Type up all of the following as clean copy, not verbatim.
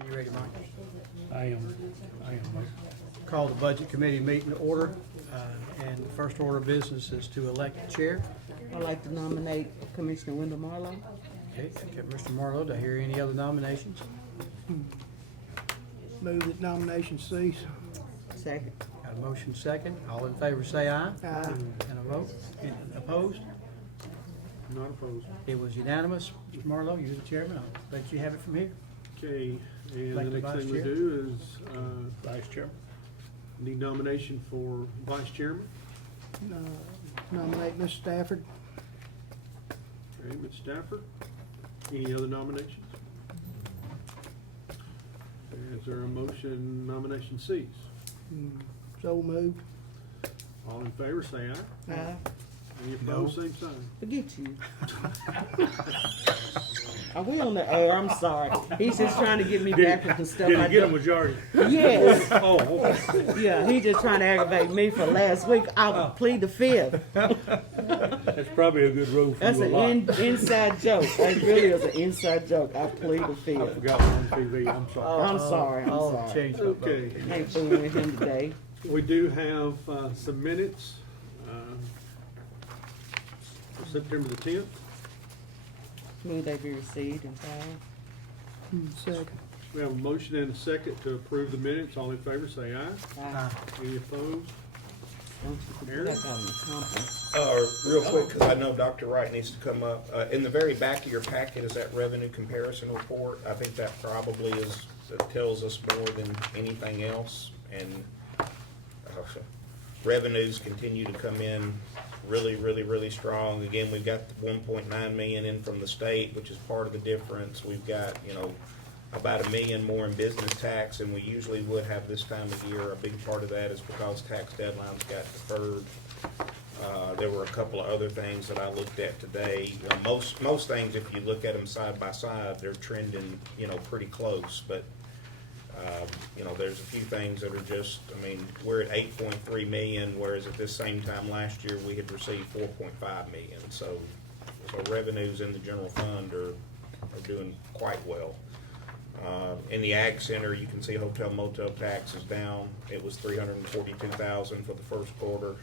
Are you ready, Mike? I am, Mike. Call the Budget Committee meeting to order, and the first order of business is to elect the chair. I'd like to nominate Commissioner Wendell Marlowe. Okay, get Mr. Marlowe. Do I hear any other nominations? Move that nomination cease. Second. Got a motion second. All in favor say aye. Aye. And a vote. Any opposed? Not opposed. It was unanimous. Mr. Marlowe, you're the chairman. I'll let you have it from here. Okay, and Elect the the next vice thing we chair. do is, Vice Chair. Need nomination for Vice Chairman. Nominate Ms. Stafford. Okay, Ms. Stafford. Any other nominations? Is there a motion nomination cease? So moved. All in favor, say aye. Aye. Any opposed, same sign. Forget you. Are we on the air? I'm sorry. He's just trying to get me back with the stuff Did I he get a do. majority? Yes. Oh, okay. Yeah, he just trying to aggravate me for last week. I would plead the fifth. That's probably a good rule for That's you a an lot. inside joke. That really is an inside joke. I plead the I fifth. forgot one on TV, I'm sorry. I'm sorry. I'm I'll sorry. change my vote. Okay. Ain't fooling with him today. We do have some minutes for September the 10th. Move they be received and filed. Second. We have a motion and a second to approve the minutes. All in favor, say aye. Aye. Any opposed? Don't you forget I got an accomplice. Real quick, because I know Dr. Wright needs to come up. In the very back of your packet is that revenue comparison report. I think that probably that tells us more than anything else. And revenues continue to come in really strong. Again, we've got 1.9 million in from the state, which is part of the difference. We've got, about $1 million more in business tax than we usually would have this time of year. A big part of that is because tax deadlines got deferred. There were a couple of other things that I looked at today. Most things, if you look at them side by side, they're trending, pretty close. But there's a few things that are just, we're at 8.3 million, whereas at this same time last year, we had received 4.5 million. So revenues in the general fund are doing quite well. In the Ag Center, you can see hotel motel tax is down. It was $342,000 for the first quarter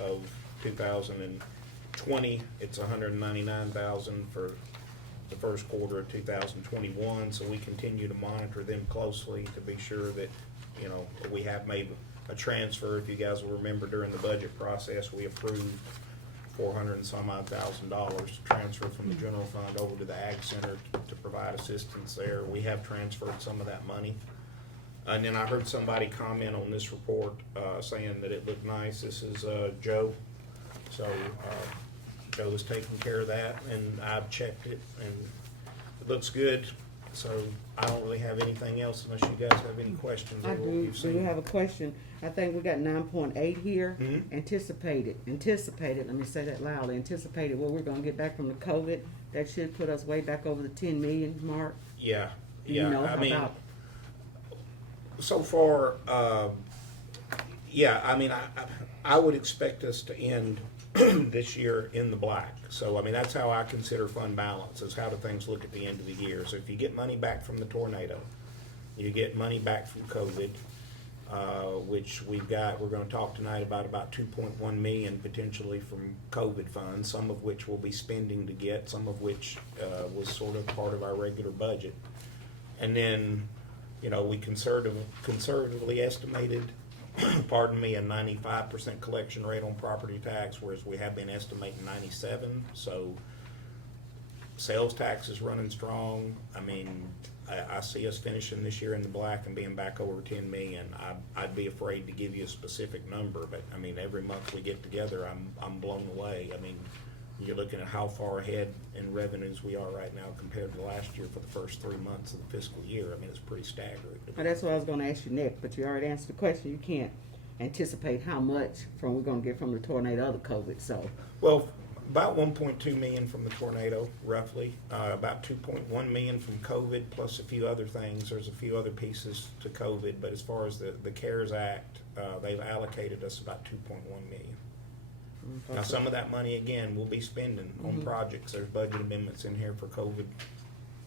of 2020. It's $199,000 for the first quarter of 2021. So we continue to monitor them closely to be sure that we have made a transfer. If you guys will remember, during the budget process, we approved $400 and some odd thousand to transfer from the general fund over to the Ag Center to provide assistance there. We have transferred some of that money. And then I heard somebody comment on this report saying that it looked nice. This is Joe. So Joe is taking care of that, and I've checked it, and it looks good. So I don't really have anything else unless you guys have any questions I on what do. you've Do seen. we have a question? I think we got 9.8 here. Mhm. Anticipated. Let me say that loudly. Anticipated what we're gonna get back from the COVID. That should put us way back over the 10 million mark. Yeah, Do yeah. you know I mean, about? so far, I would expect us to end this year in the black. So, that's how I consider fund balance, is how do things look at the end of the year. So if you get money back from the tornado, you get money back from COVID, which we're going to talk tonight about 2.1 million potentially from COVID funds, some of which we'll be spending to get, some of which was sort of part of our regular budget. And then, we conservatively estimated a 95% collection rate on property tax, whereas we have been estimating 97. So sales tax is running strong. I see us finishing this year in the black and being back over 10 million. I'd be afraid to give you a specific number, but every month we get together, I'm blown away. You're looking at how far ahead in revenues we are right now compared to last year for the first 3 months of the fiscal year. It's pretty staggering. Well, that's what I was gonna ask you, Nick, but you already answered the question. You can't anticipate how much we're gonna get from the tornado or the COVID, so. Well, about 1.2 million from the tornado, roughly. About 2.1 million from COVID, plus a few other things. There's a few other pieces to COVID, but as far as the CARES Act, they've allocated us about 2.1 million. Now, some of that money, again, we'll be spending on projects. There's budget amendments in here for COVID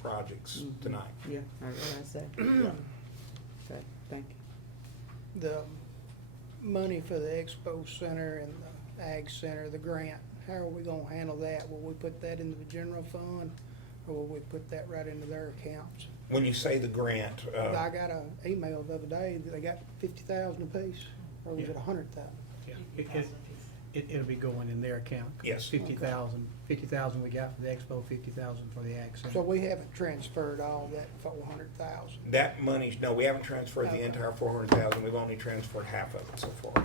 projects tonight. Yeah, I heard what I said. Yeah. Okay, thank you. The money for the expo center and the ag center, the grant, how are we gonna handle that? Will we put that into the general fund, or will we put that right into their accounts? When you say the grant, I got an email the other day that they got 50,000 apiece, or was it Yeah. 100,000? Yeah, it'll be going in their account. Yes. 50,000 we got for the expo, 50,000 for the ag So center. we haven't transferred all that 400,000. that money, no, we haven't transferred the Okay. entire 400,000, we've only transferred half of it so far.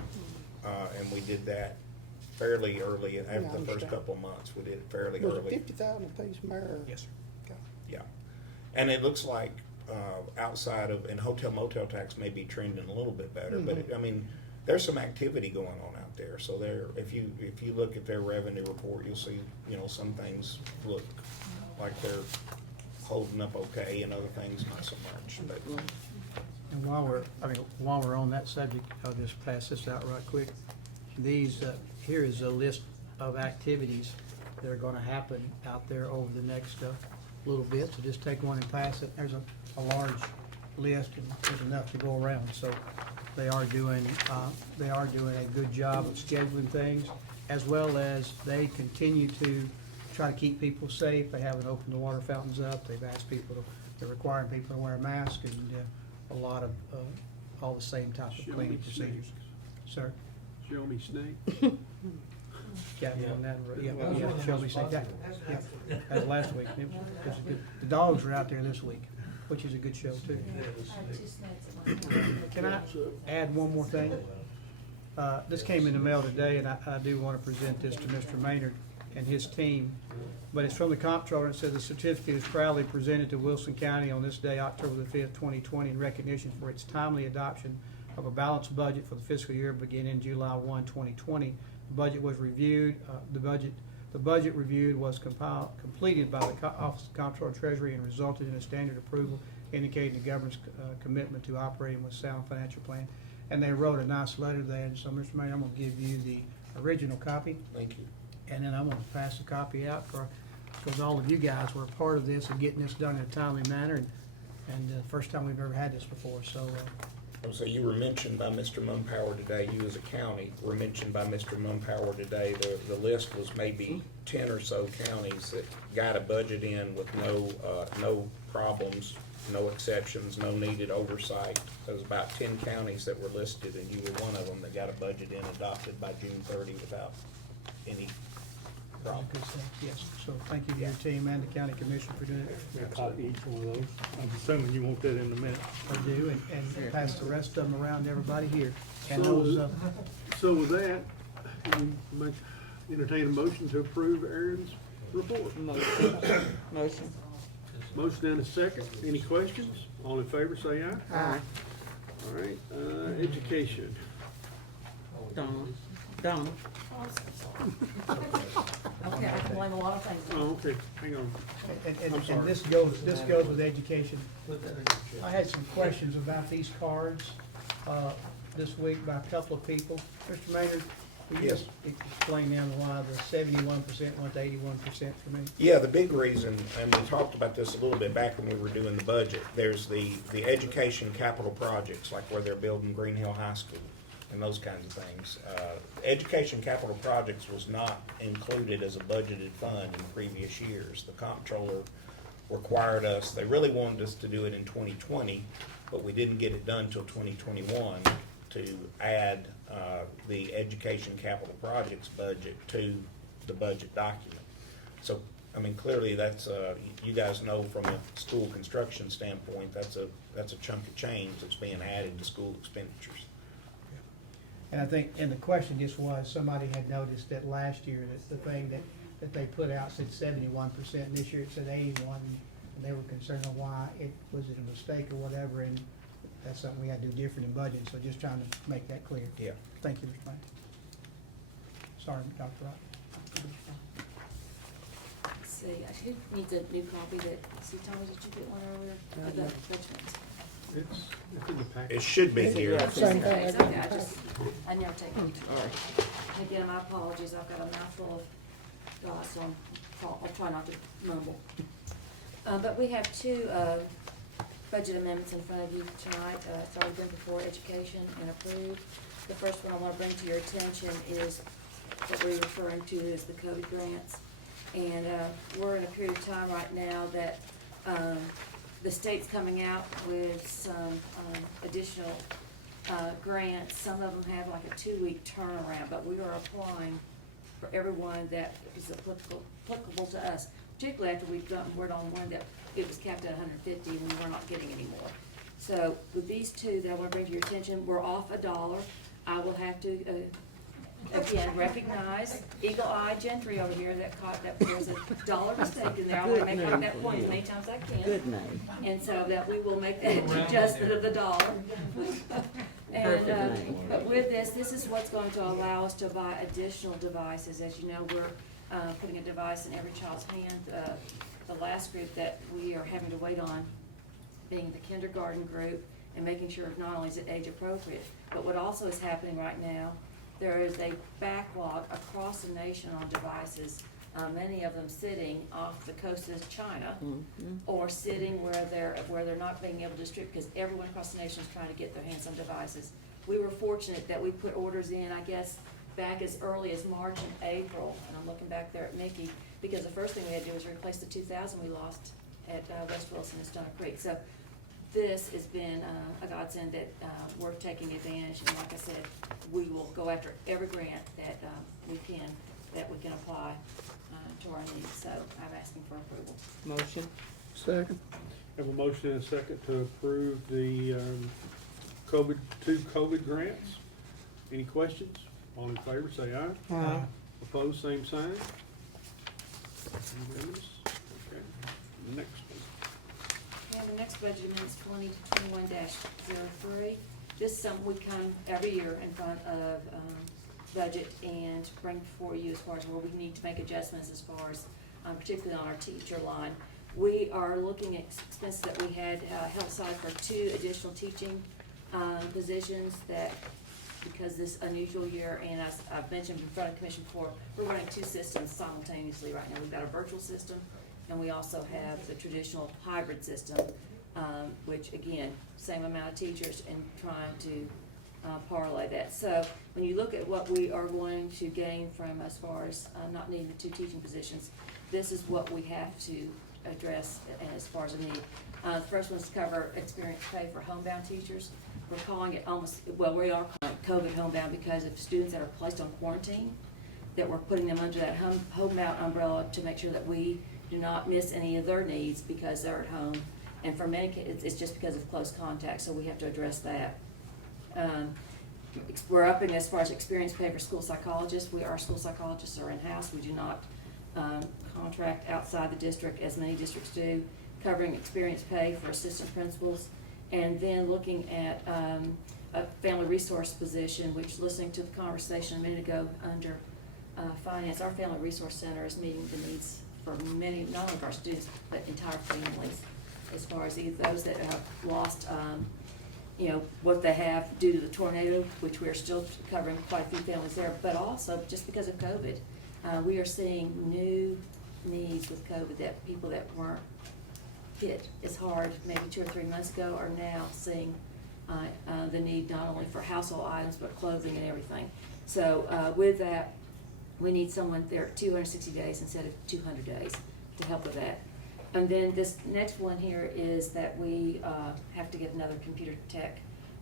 And we did that fairly early, and Yeah, I after the first understand. couple of months, we did it fairly Was it early. 50,000 apiece, Mayor? Yes, sir. Okay. Yeah, and it looks like, outside of, and hotel motel tax may be trending a little bit better, but, I mean, there's some activity going on out there, so there, if you look at their revenue report, you'll see, some things look like they're holding up okay, and other things not so much, but, And while we're on that subject, I'll just pass this out right quick. These, here is a list of activities that are gonna happen out there over the next, little bit, so just take one and pass it. There's a large list, and there's enough to go around, so they are doing a good job of scheduling things, as well as they continue to try to keep people safe. They haven't opened the water fountains up, they've asked people to, they're requiring people to wear a mask, and, a lot of, all the same type of Show me cleaning procedures. snakes. Sir? Show me snake. Yeah, on that, yeah, Shelby said that, yeah, that was last week. It was a good, the dogs were out there this week, which is a good show too. Can I add one more thing? This came in the mail today, and I do want to present this to Mr. Maynard and his team. But it's from the comptroller, and it says the certificate is proudly presented to Wilson County on this day, October the 5th, 2020, in recognition for its timely adoption of a balanced budget for the fiscal year beginning July 1, 2020. The budget was reviewed, the budget reviewed was completed by the Office of Comptroller and Treasury and resulted in a standard approval indicating the government's commitment to operating with sound financial plan. And they wrote a nice letter there, and so, Mr. Mayor, I'm gonna give you the original copy, thank you. and then I'm gonna pass the copy out because all of you guys were a part of this and getting this done in a timely manner, and the first time we've ever had this before, so, So you were mentioned by Mr. Mumpower today, you as a county were mentioned by Mr. Mumpower today. The list was maybe 10 or so counties that got a budget in with no problems, no exceptions, no needed oversight. There was about 10 counties that were listed, and you were one of them that got a budget in adopted by June 30 without any problem. good stuff. Yes, so thank you to your team and the county commission for doing it. I copy each one of those. I'm assuming you want that in a minute. I do, and pass the rest of them around to everybody here. And So- those, So with that, we entertain a motion to approve Aaron's report. Motion. Motion and a second. Any questions? All in favor, say aye. Aye. All right, education. Donna. Okay, I can blame a lot of things. Oh, okay, hang on. I'm and sorry. this goes with education. I had some questions about these cards, this week by a couple of people. Mr. Maynard, will you Yes. just explain them why the 71% went to 81% for me? Yeah, the big reason, and we talked about this a little bit back when we were doing the budget, there's the education capital projects, like where they're building Green Hill High School and those kinds of things. Education capital projects was not included as a budgeted fund in previous years. The comptroller required us, they really wanted us to do it in 2020, but we didn't get it done till 2021 to add the education capital projects budget to the budget document. So, I mean, clearly that's, you guys know from a school construction standpoint, that's a chunk of change that's being added to school expenditures. And I think, and the question just was, somebody had noticed that last year, that the thing that they put out said 71%, and this year it said 81, and they were concerned on why was it a mistake or whatever, and that's something we had to do different in budget, so just trying to make that clear. Yeah. Thank you, Mr. Mayor. Sorry, Dr. Wright. Let's see, who needs a new copy that, see, Tommy, did you get one earlier? Of the veterans? It's in the packet. It should be here. Yeah. Same thing. Okay, it's okay, I never take it. And again, my apologies, I've got a mouthful of dots, so I'll try not to mumble. But we have two, budget amendments in front of you tonight. It's already been before education and approved. The first one I wanna bring to your attention is what we're referring to as the COVID grants. And, we're in a period of time right now that, the state's coming out with some, additional, grants. Some of them have like a 2-week turnaround, but we are applying for everyone that is applicable to us, particularly after we've gotten word on one that it was capped at 150 and we were not getting any more. So with these two that I want to bring to your attention, we're off $1. I will have to, again, recognize Eagle Eye Gentry over here that caught that there was a dollar mistake in there. I want to make that point as many times as I can. Good name. And so that we will make that adjustment of the dollar. And, Perfect name. but with this is what's going to allow us to buy additional devices. As you know, we're, putting a device in every child's hand. The last group that we are having to wait on being the kindergarten group and making sure not only is it age appropriate, but what also is happening right now, there is a backlog across the nation on devices, many of them sitting off the coast of China or sitting where they're not being able to distribute because everyone across the nation is trying to get their hands on devices. We were fortunate that we put orders in, I guess, back as early as March and April, and I'm looking back there at Mickey, because the first thing we had to do was replace the 2,000 we lost at West Wilson and Stoney Creek. So this has been a godsend that we're taking advantage, and like I said, we will go after every grant that we can apply to our needs. So I'm asking for approval. Motion. Second. Have a motion and a second to approve the two COVID grants. Any questions? All in favor, say aye. Aye. Opposed, same sign. Unanimous. Okay. Next one. Yeah, the next budget amendment is 2021-03. This is something we come every year in front of budget and bring before you as far as where we need to make adjustments as far as, particularly on our teacher line. We are looking at expenses that we had held aside for 2 additional teaching positions that, because this unusual year, and as I've mentioned in front of the commission before, we're running 2 systems simultaneously right now. We've got a virtual system, and we also have the traditional hybrid system, which again, same amount of teachers and trying to parlay that. So when you look at what we are going to gain from as far as not needing the 2 teaching positions, this is what we have to address as far as a need. The first one is to cover experience pay for homebound teachers. We're calling it we are calling it COVID homebound because of students that are placed on quarantine, that we're putting them under that homebound umbrella to make sure that we do not miss any of their needs because they're at home. And for many kids, it's just because of close contact, so we have to address that. We're upping as far as experience pay for school psychologists. Our school psychologists are in-house. We do not contract outside the district as many districts do, covering experience pay for assistant principals. And then looking at a family resource position, which, listening to the conversation a minute ago under finance, our family resource center is meeting the needs for many, not only of our students, but entire families, as far as either those that have lost what they have due to the tornado, which we're still covering quite a few families there, but also just because of COVID. We are seeing new needs with COVID that people that weren't hit as hard maybe 2 or 3 months ago are now seeing the need not only for household items, but clothing and everything. So with that, we need someone there 260 days instead of 200 days to help with that. And then this next one here is that we have to get another computer tech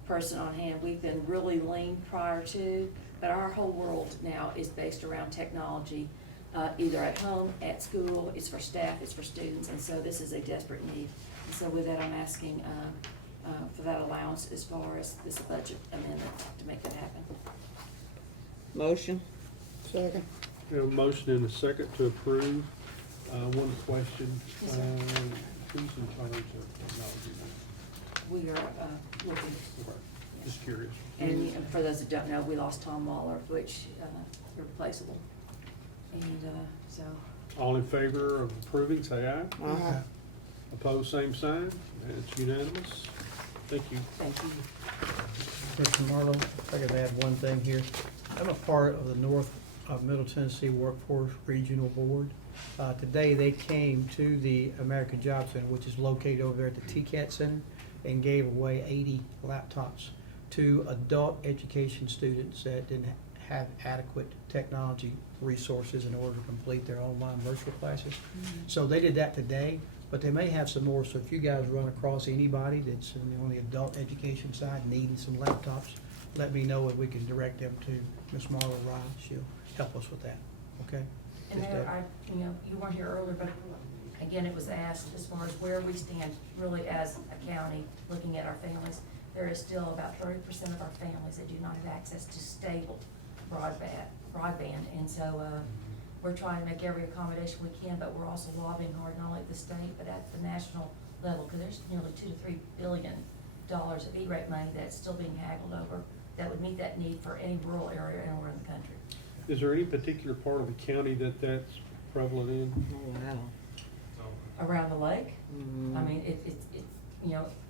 person on hand. We've been really lean prior to, but our whole world now is based around technology, either at home, at school. It's for staff, it's for students, and so this is a desperate need. And so with that, I'm asking for that allowance as far as this budget amendment to make that happen. Motion. Second. We have a motion and a second to approve. One question, Yes, sir. who's in charge of technology? We are looking, Just curious. and for those that don't know, we lost Tom Waller, which irreplaceable. And so, All in favor of approving, say aye. Aye. Opposed, same sign. It's unanimous. Thank you. thank you. Mr. Marlowe, if I could add one thing here. I'm a part of the North Middle Tennessee Workforce Regional Board, Today, they came to the American Job Center, which is located over there at the TCAT Center, and gave away 80 laptops to adult education students that didn't have adequate technology resources in order to complete their online virtual classes. So they did that today, but they may have some more. So if you guys run across anybody that's on the adult education side needing some laptops, let me know and we can direct them to Ms. Marla Rye. She'll help us with that, okay? And Just there, that. you weren't here earlier, but again, it was asked as far as where we stand really as a county, looking at our families. There is still about 30% of our families that do not have access to stable broadband. And so, we're trying to make every accommodation we can, but we're also lobbying hard, not only at the state, but at the national level, because there's nearly $2 to $3 billion of E-rate money that's still being haggled over that would meet that need for any rural area anywhere in the country. Is there any particular part of the county that that's prevalent in? Oh, wow. Around the lake, I mean, it's,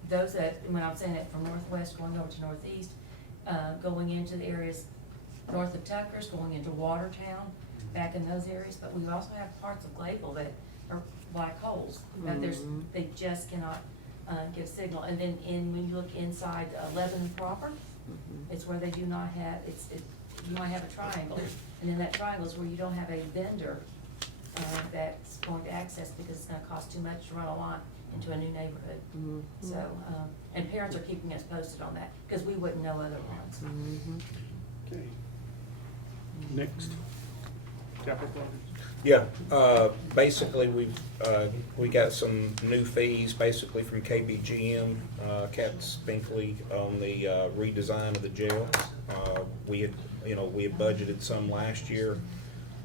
those that, when I'm saying it from northwest going over to northeast, going into the areas north of Tucker's, going into Watertown, back in those areas, but we also have parts of Glayville that are black holes, that they just cannot, give signal. And then when you look inside Lebanon proper, it's where they do not have, you might have a triangle, and then that triangle is where you don't have a vendor, that's going to access because it's gonna cost too much to run a line into a new neighborhood. So, and parents are keeping us posted on that, because we wouldn't know otherwise. Okay. Next. Capital projects. Yeah, basically, we got some new fees, basically from KBGM, Katz Binkley, on the redesign of the jail. We had budgeted some last year,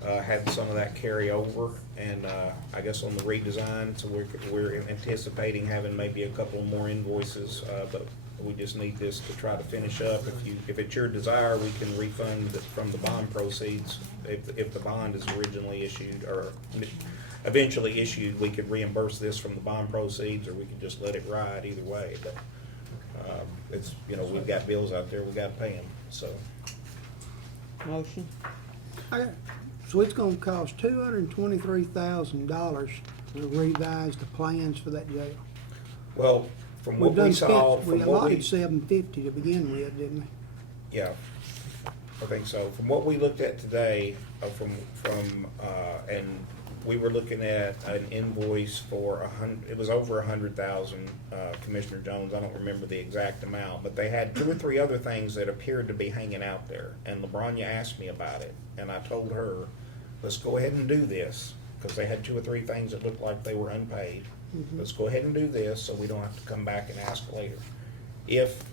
had some of that carry over, and I guess on the redesign, so we're anticipating having maybe a couple more invoices, but we just need this to try to finish up. If it's your desire, we can refund from the bond proceeds. If the bond is originally issued or eventually issued, we could reimburse this from the bond proceeds, or we could just let it ride either way. But it's, we've got bills out there, we gotta pay them, so. Motion? So it's gonna cost $223,000 to revise the plans for that jail. Well, from what We've done we saw, spent, we from what we, allotted $750 to begin with, didn't we? yeah, I think so. From what we looked at today, and we were looking at an invoice for it was over 100,000, Commissioner Jones, I don't remember the exact amount, but they had 2 or 3 other things that appeared to be hanging out there. And LaBronya asked me about it, and I told her, let's go ahead and do this, because they had 2 or 3 things that looked like they were unpaid. Let's go ahead and do this, so we don't have to come back and ask later. If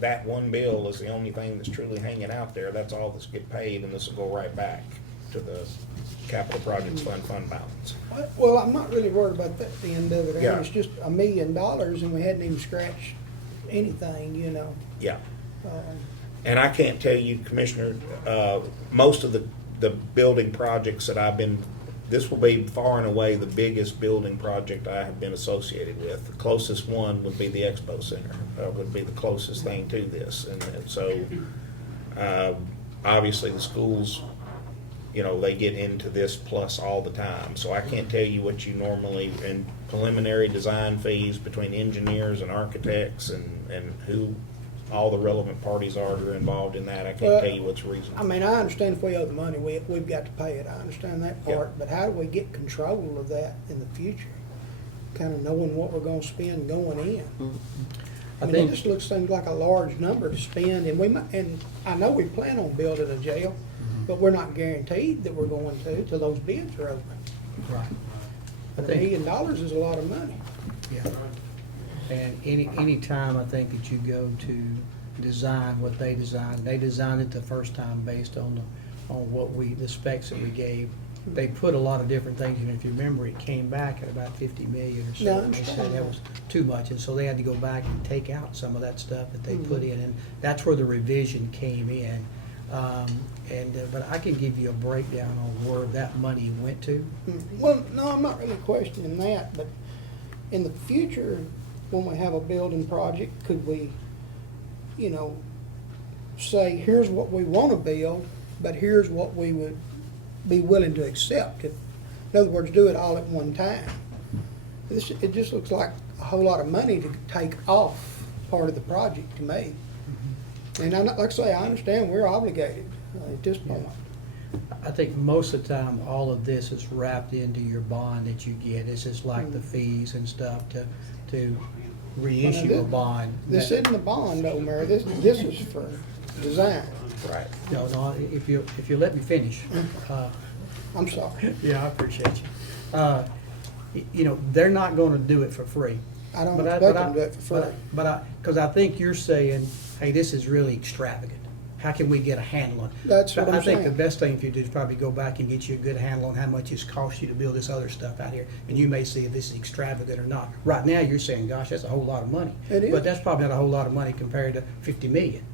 that one bill is the only thing that's truly hanging out there, that's all that's get paid, and this will go right back to the capital projects fund balance. Well, I'm not really worried about that end of it. Yeah. It's just $1 million and we hadn't even scratched anything, Yeah. And I can't tell you, Commissioner, most of the building projects that this will be far and away the biggest building project I have been associated with. The closest one would be the Expo Center, would be the closest thing to this. And so, obviously the schools, they get into this plus all the time. So I can't tell you what you normally, in preliminary design fees between engineers and architects and who all the relevant parties are that are involved in that. I can't tell you what's reasonable. I mean, I understand if we owe the money, we've got to pay it. I understand that part. Yeah. But how do we get control of that in the future? Kind of knowing what we're gonna spend going in. I mean, it just looks seems like a large number to spend, and I know we plan on building a jail, but we're not guaranteed that we're going to till those bids are open. Right. I $1 think, million is a lot of money. yeah. And any time I think that you go to design what they designed it the first time based on the specs that we gave. They put a lot of different things, and if you remember, it came back at about 50 million or so. Yeah, I They said understand that that. was too much, and so they had to go back and take out some of that stuff that they put in, and that's where the revision came in. But I can give you a breakdown on where that money went to. Well, no, I'm not really questioning that, but in the future, when we have a building project, could we, say, here's what we want to build, but here's what we would be willing to accept. In In other words, do it all at one time. It just looks like a whole lot of money to take off part of the project to me. And like I say, I understand we're obligated at this point. I think most of the time, all of this is wrapped into your bond that you get. This is like the fees and stuff to reissue a bond. This isn't a bond though, Mary, this is for design. Right. No, if you let me finish. I'm sorry. Yeah, I appreciate you. You know, they're not gonna do it for free. I don't But expect but them to do it for free. Because I think you're saying, hey, this is really extravagant. How can we get a handle on it? That's what I'm I think the saying. best thing for you to do is probably go back and get you a good handle on how much it's cost you to build this other stuff out here. And you may see if this is extravagant or not. Right now, you're saying, gosh, that's a whole lot of money. It is. But that's probably not a whole lot of money compared to 50 million.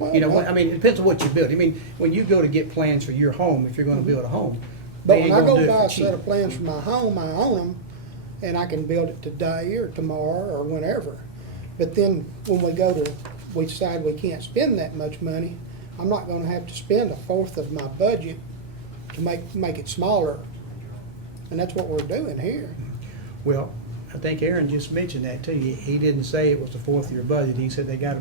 Well, You know, well, I mean, it depends on what you build. I mean, when you go to get plans for your home, if you're gonna build a home, they But ain't when I gonna go do buy it a for cheap. set of plans for my home, I own them, and I can build it today or tomorrow or whenever. But then when we decide we can't spend that much money, I'm not gonna have to spend a fourth of my budget to make it smaller. And that's what we're doing here. Well, I think Aaron just mentioned that too. He didn't say it was the fourth of your budget. He said they got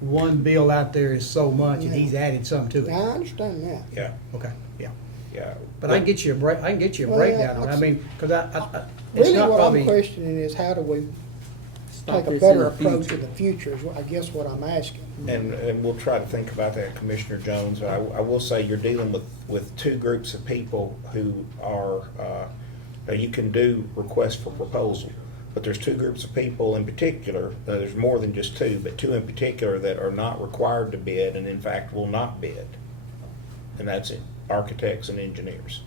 one bill out there is so much and he's added some to it. Now, I understand that. Yeah, Okay, yeah. yeah. But I can get you a Well, breakdown on it. I mean, cause it's Really, not what I'm probably, questioning is how do we Stop take a this in better the approach future. in the future is I guess what I'm asking. And we'll try to think about that, Commissioner Jones. I will say you're dealing with two groups of people who are, now you can do requests for proposal, but there's two groups of people in particular, there's more than just two, but two in particular that are not required to bid and in fact will not bid. And that's it, architects and engineers.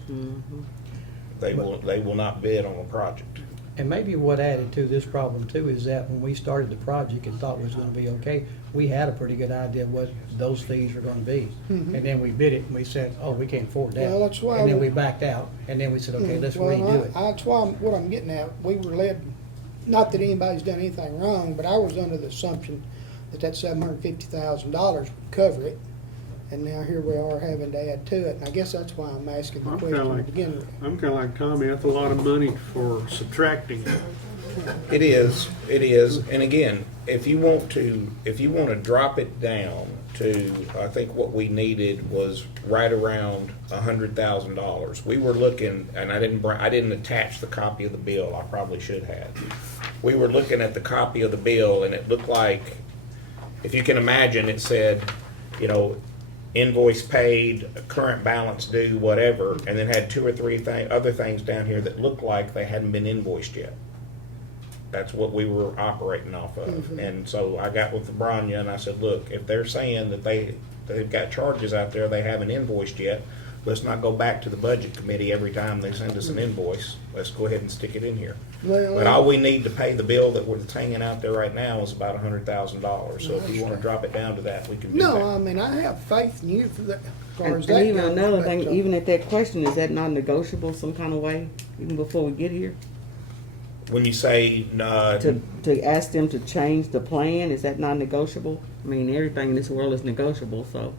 They will not bid on a project. and maybe what added to this problem too is that when we started the project and thought it was gonna be okay, we had a pretty good idea what those fees were gonna be. And then we bid it and we said, oh, we can't afford that. Well, that's why And then we- we backed out and then we said, okay, let's Well, redo it. That's why, what I'm getting at, we were led, not that anybody's done anything wrong, but I was under the assumption that $750,000 would cover it. And now here we are having to add to it, and I guess that's why I'm asking the I'm kinda question to like- begin with. I'm kinda like Tommy, that's a lot of money for subtracting it. It is, and again, if you want to drop it down to, I think what we needed was right around $100,000. We were looking, and I didn't attach the copy of the bill, I probably should have. We were looking at the copy of the bill, and it looked like, if you can imagine, it said, you know, invoice paid, current balance due, whatever, and then had two or three other things down here that looked like they hadn't been invoiced yet. That's what we were operating off of. And so I got with Branya and I said, look, if they're saying that they've got charges out there they haven't invoiced yet, let's not go back to the budget committee every time they send us an invoice. Let's go ahead and stick it in here. Well, But all we need to pay the bill that's hanging out there right now is about $100,000. So if you wanna drop it down to that, we can do that. No, I mean, I have faith in you for that, as far as And that even goes, another but, thing, even at that question, is that non-negotiable some kind of way, even before we get here? When you say, To ask them to change the plan, is that non-negotiable? I mean, everything in this world is negotiable, so.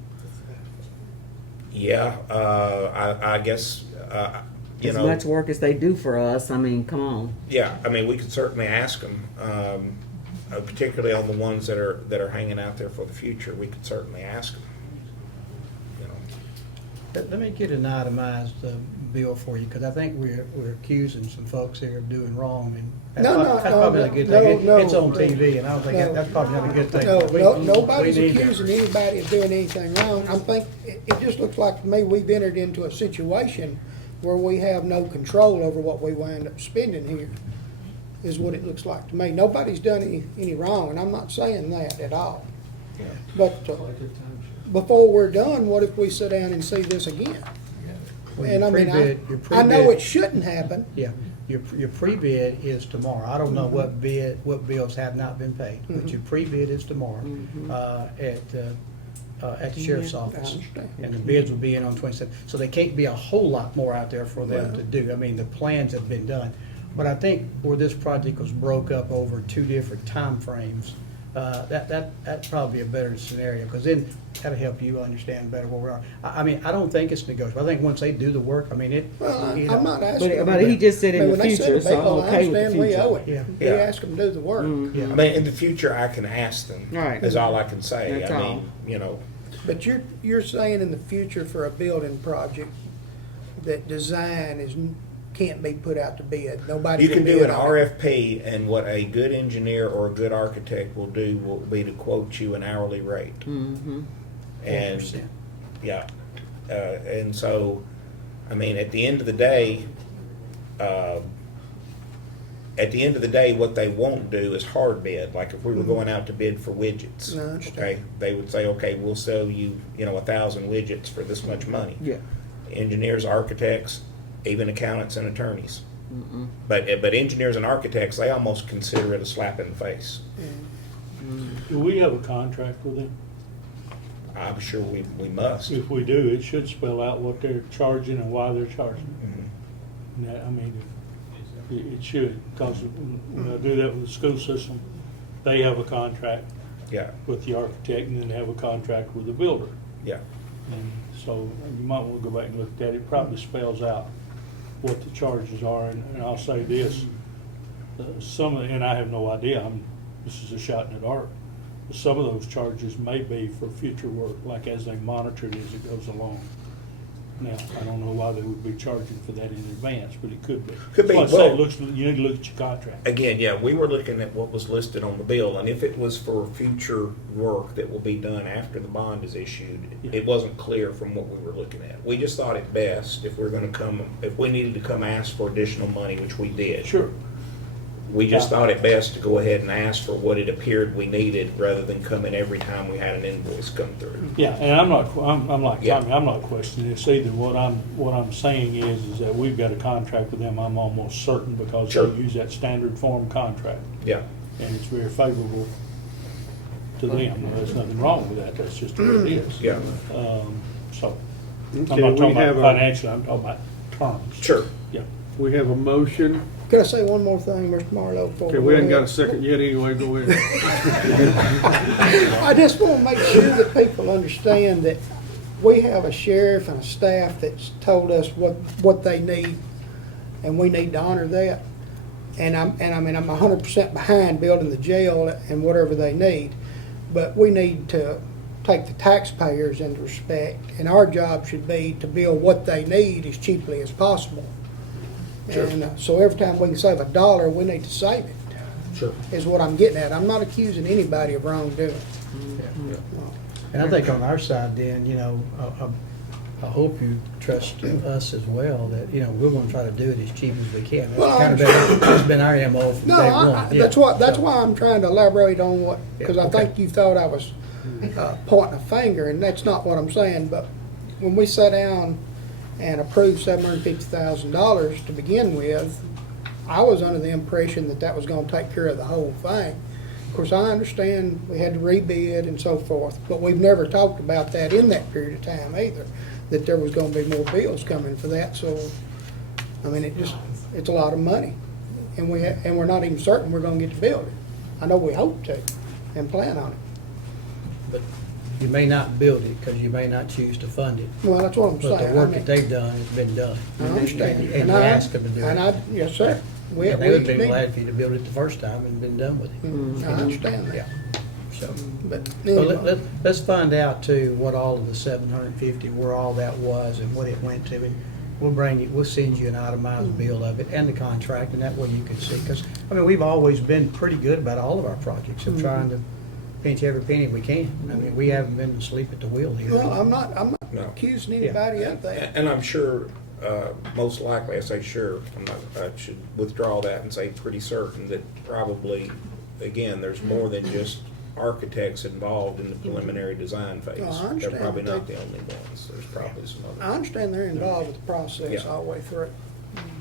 yeah, I guess, you As know. much work as they do for us, I mean, come on. Yeah, I mean, we could certainly ask them, particularly on the ones that are hanging out there for the future, we could certainly ask them. You know, Let me get an itemized bill for you, because I think we're accusing some folks here of doing wrong, and that's probably not a good thing. no, It's on TV, and I don't think that's probably not a good thing. Nobody's We need to- accusing anybody of doing anything wrong. It just looks like to me we've entered into a situation where we have no control over what we wind up spending here, is what it looks like to me. Nobody's done any wrong, and I'm not saying that at all. But before we're done, what if we sit down and see this again? Well, And your I mean, pre-bid- your I know pre-bid- it shouldn't happen. Yeah, your pre-bid is tomorrow. I don't know what bills have not been paid, but your pre-bid is tomorrow, at the sheriff's office. understand. And the bids will be in on 27th. So there can't be a whole lot more out there for them to do. I mean, the plans have been done. But I think where this project was broke up over two different timeframes, That'd probably be a better scenario, because then that'll help you understand better where we are. I mean, I don't think it's negotiable. I think once they do the work, I mean, Well, you know. I'm not asking. But he just said I mean, in the when they said future, so I'm bill, I okay with the understand we future. owe it. Yeah. We Yeah. ask them to do the work. Yeah. I mean, in the future, I can ask them, Right. is all I can say. That's I all. mean, you know, But you're saying in the future for a building project, that design can't be put out to bid, nobody you can can do bid an on it. RFP, and what a good engineer or a good architect will do will be to quote you an hourly rate. Mm-hmm. And, 100%. yeah, and so, I mean, at the end of the day, what they won't do is hard bid, like if we were going out to bid for widgets. No, I understand. Okay, they would say, okay, we'll sell you, 1,000 widgets for this much money. Yeah. Engineers, architects, even accountants and attorneys. Mm-mm. But engineers and architects, they almost consider it a slap in the face. Do we have a contract with them? I'm sure we must. If we do, it should spell out what they're charging and why they're charging. Mhm. And that, I mean, it should, because when I do that with the school system, they have a contract Yeah, with the architect, and then they have a contract with the builder. yeah, And so you might want to go back and look at that. It probably spells out what the charges are, and I'll say this, and I have no idea, this is a shot in the dark. Some of those charges may be for future work, like as they monitor it as it goes along. Now, I don't know why they would be charging for that in advance, but it could be. Could be. That's why I say, Well- you need to look at your contract. again, yeah, we were looking at what was listed on the bill, and if it was for future work that will be done after the bond is issued, it wasn't clear from what we were looking at. We just thought it best, if we needed to come ask for additional money, which we did. Sure. We just Yeah. thought it best to go ahead and ask for what it appeared we needed, rather than come in every time we had an invoice come through. Yeah, and I'm like Yeah. Tommy, I'm not questioning this either. What I'm saying is that we've got a contract with them, I'm almost certain, because Sure. they use that standard form contract, Yeah, and it's very favorable to them. Now, there's nothing wrong with that, that's just the way it is. yeah, So, Okay, I'm not we talking have about a, financially, I'm talking about terms. sure. Yeah. we have a motion. Could I say one more thing, Mr. Marlowe? before Okay, we go ain't got a ahead? second yet anyway, go ahead. I just want to make sure that people understand that we have a sheriff and a staff that's told us what they need, and we need to honor that. And I'm 100% behind building the jail and whatever they need, but we need to take the taxpayers into respect, and our job should be to build what they need as cheaply as possible. Sure. And so every time we can save $1, we need to save it, Sure. is what I'm getting at. I'm not accusing anybody of wrongdoing. And I think on our side then, I hope you trust us as well, that, we're gonna try to do it as cheap as we can. Well, That's been our MO from No, day one. Yeah. that's So- why I'm trying to elaborate on what, because Yeah, I okay. think you thought I was pointing a finger, and that's not what I'm saying, but when we sat down and approved $750,000 to begin with, I was under the impression that that was gonna take care of the whole thing. Of course, I understand we had to rebid and so forth, but we've never talked about that in that period of time either, that there was gonna be more bills coming for that, so, I mean, it's a lot of money. And we're not even certain we're gonna get to build it. I know we hope to and plan on it. But you may not build it, because you may not choose to fund it. Well, that's what I'm But saying. the I work mean, that they've done has been done. I understand. And you ask them to do it. Yes, sir. We And they would've been need- glad for you to build it the first time and been done with it. I understand Yeah, that, so. but Well, anyway. let's find out too, what all of the 750, where all that was and what it went to, and we'll send you an itemized bill of it and the contract, and that way you can see, because, we've always been pretty good about all of our projects, of trying to pinch every penny we can. We haven't been asleep at the wheel here. Well, I'm not No. accusing anybody of that. And I'm sure, most likely, I say sure, I should withdraw that and say pretty certain that probably, again, there's more than just architects involved in the preliminary design phase. Oh, I They're understand, probably but not the only ones, there's probably some I other. understand they're involved with the process Yeah. all the way through.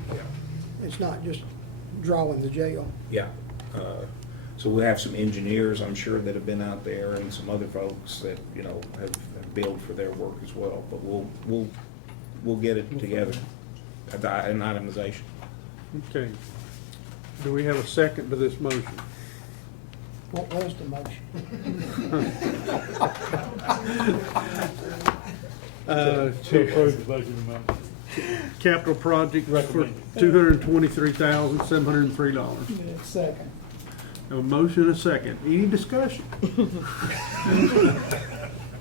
Yeah. It's not just drawing the jail. Yeah, so we have some engineers, I'm sure, that have been out there, and some other folks that, have billed for their work as well, but we'll get it together, an itemization. Okay. Do we have a second to this motion? What was the motion? To approve the budget amount. Capital project for Recommend. $223,703. Second. Have a motion and a second. Any discussion?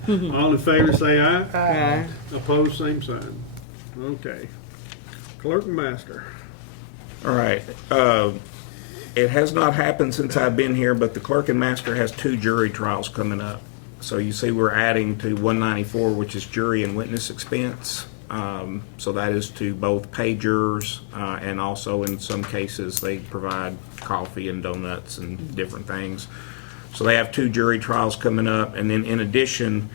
All in favor say aye. Aye. Opposed, same sign. Okay. Clerk and master. All right. It has not happened since I've been here, but the clerk and master has 2 jury trials coming up. So you see we're adding to 194, which is jury and witness expense. So that is to both pay jurors, and also in some cases they provide coffee and donuts and different things. So they have 2 jury trials coming up, and then in addition,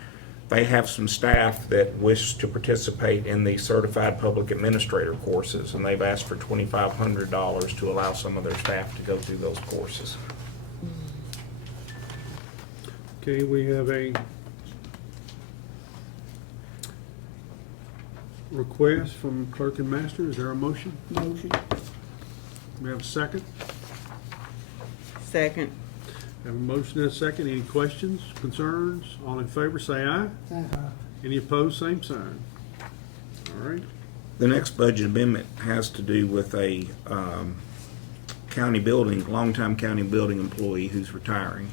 they have some staff that wish to participate in the certified public administrator courses, and they've asked for $2,500 to allow some of their staff to go through those courses. Okay, we have a request from clerk and master. Is there a motion? Motion. We have a second. Second. Have a motion and a second. Any questions, concerns? All in favor say aye. Any opposed, same sign. All right. The next budget amendment has to do with a county building, longtime county building employee who's retiring.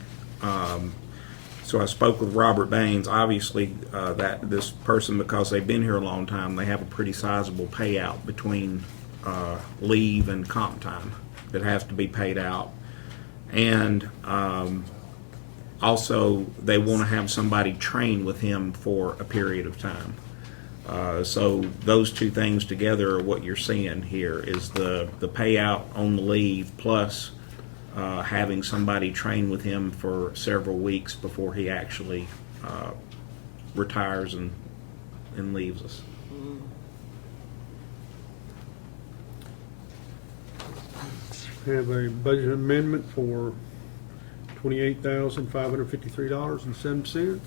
So I spoke with Robert Baines. Obviously, that this person, because they've been here a long time, they have a pretty sizable payout between leave and comp time that has to be paid out. And also, they want to have somebody train with him for a period of time. So those 2 things together are what you're seeing here, is the payout on the leave plus having somebody train with him for several weeks before he actually retires and leaves us. Have a budget amendment for $28,553.07.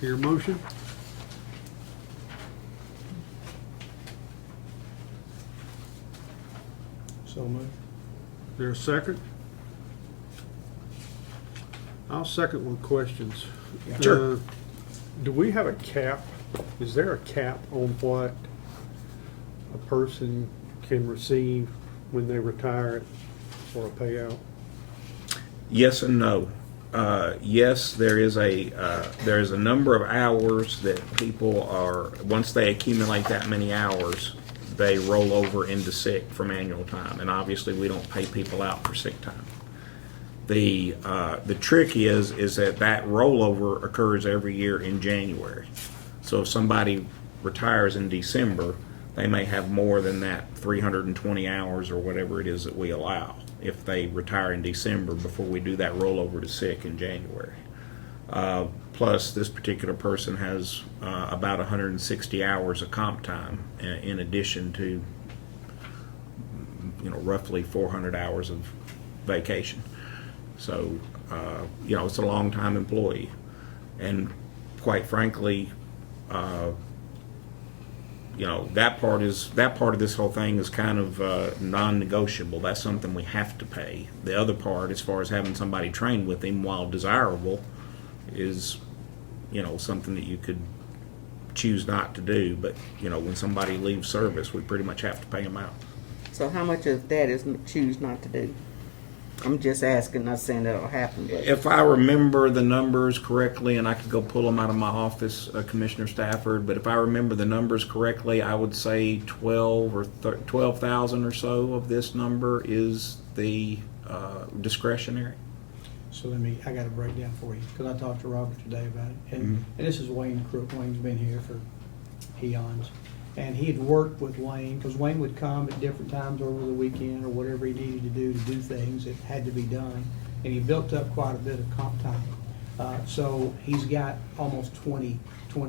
Hear a motion? So moved. Is there a second? I'll second with questions. Sure. Do we have a cap? Is there a cap on what a person can receive when they retire for a payout? Yes and no. Yes, there is a number of hours that people are, once they accumulate that many hours, they roll over into sick from annual time, and obviously we don't pay people out for sick time. The trick is that rollover occurs every year in January. So if somebody retires in December, they may have more than that 320 hours or whatever it is that we allow if they retire in December before we do that rollover to sick in January. Plus, this particular person has about 160 hours of comp time in addition to, roughly 400 hours of vacation. So, it's a long-time employee. And quite frankly, that part of this whole thing is kind of non-negotiable. That's something we have to pay. The other part, as far as having somebody train with him, while desirable, is something that you could choose not to do. But when somebody leaves service, we pretty much have to pay them out. So how much of that is choose not to do? I'm just asking, not saying that'll happen, but If I remember the numbers correctly, and I could go pull them out of my office, Commissioner Stafford, but if I remember the numbers correctly, I would say 12,000 or so of this number is the discretionary. So I got a breakdown for you, because I talked to Robert today about it. And this is Wayne Crook. Wayne's been here for eons. And he had worked with Wayne, because Wayne would come at different times over the weekend or whatever he needed to do things that had to be done. And he built up quite a bit of comp time. So he's got almost 20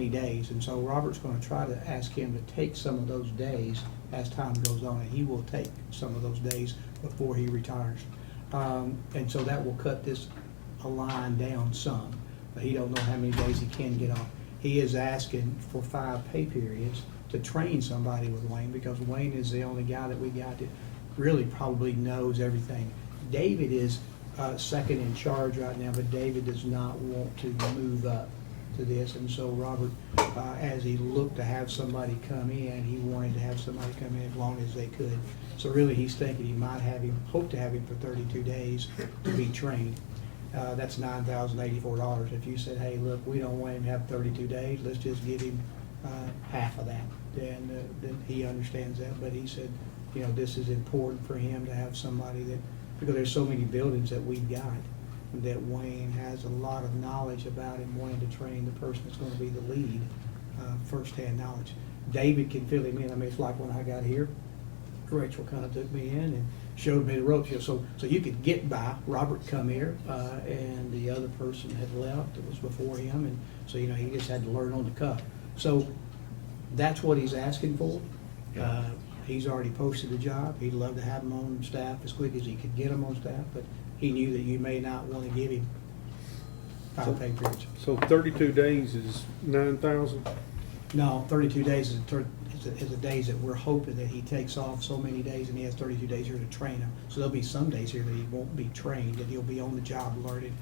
days. And so Robert's gonna try to ask him to take some of those days as time goes on. And he will take some of those days before he retires. And so that will cut this a line down some. But he don't know how many days he can get off. He is asking for 5 pay periods to train somebody with Wayne, because Wayne is the only guy that we got that really probably knows everything. David is second in charge right now, but David does not want to move up to this. And so Robert, as he looked to have somebody come in, he wanted to have somebody come in as long as they could. So really, he's thinking he might hope to have him for 32 days to be trained. That's $9,084. If you said, hey, look, we don't want him to have 32 days, let's just give him half of that, then he understands that. But he said, you know, this is important for him to have somebody that, because there's so many buildings that we've got, that Wayne has a lot of knowledge about and wanting to train the person that's gonna be the lead, firsthand knowledge. David can fill him in. I mean, it's like when I got here, Rachel kind of took me in and showed me the ropes. You know, so you could get by. Robert come here, and the other person had left. It was before him, and so, you know, he just had to learn on the cuff. So that's what he's asking for. He's already posted the job. He'd love to have him on staff as quick as he could get him on staff, but he knew that you may not want to give him 5 pay periods. So 32 days is 9,000? No, 32 days is the days that we're hoping that he takes off so many days, and he has 32 days here to train him. So there'll be some days here that he won't be trained, that he'll be on the job learning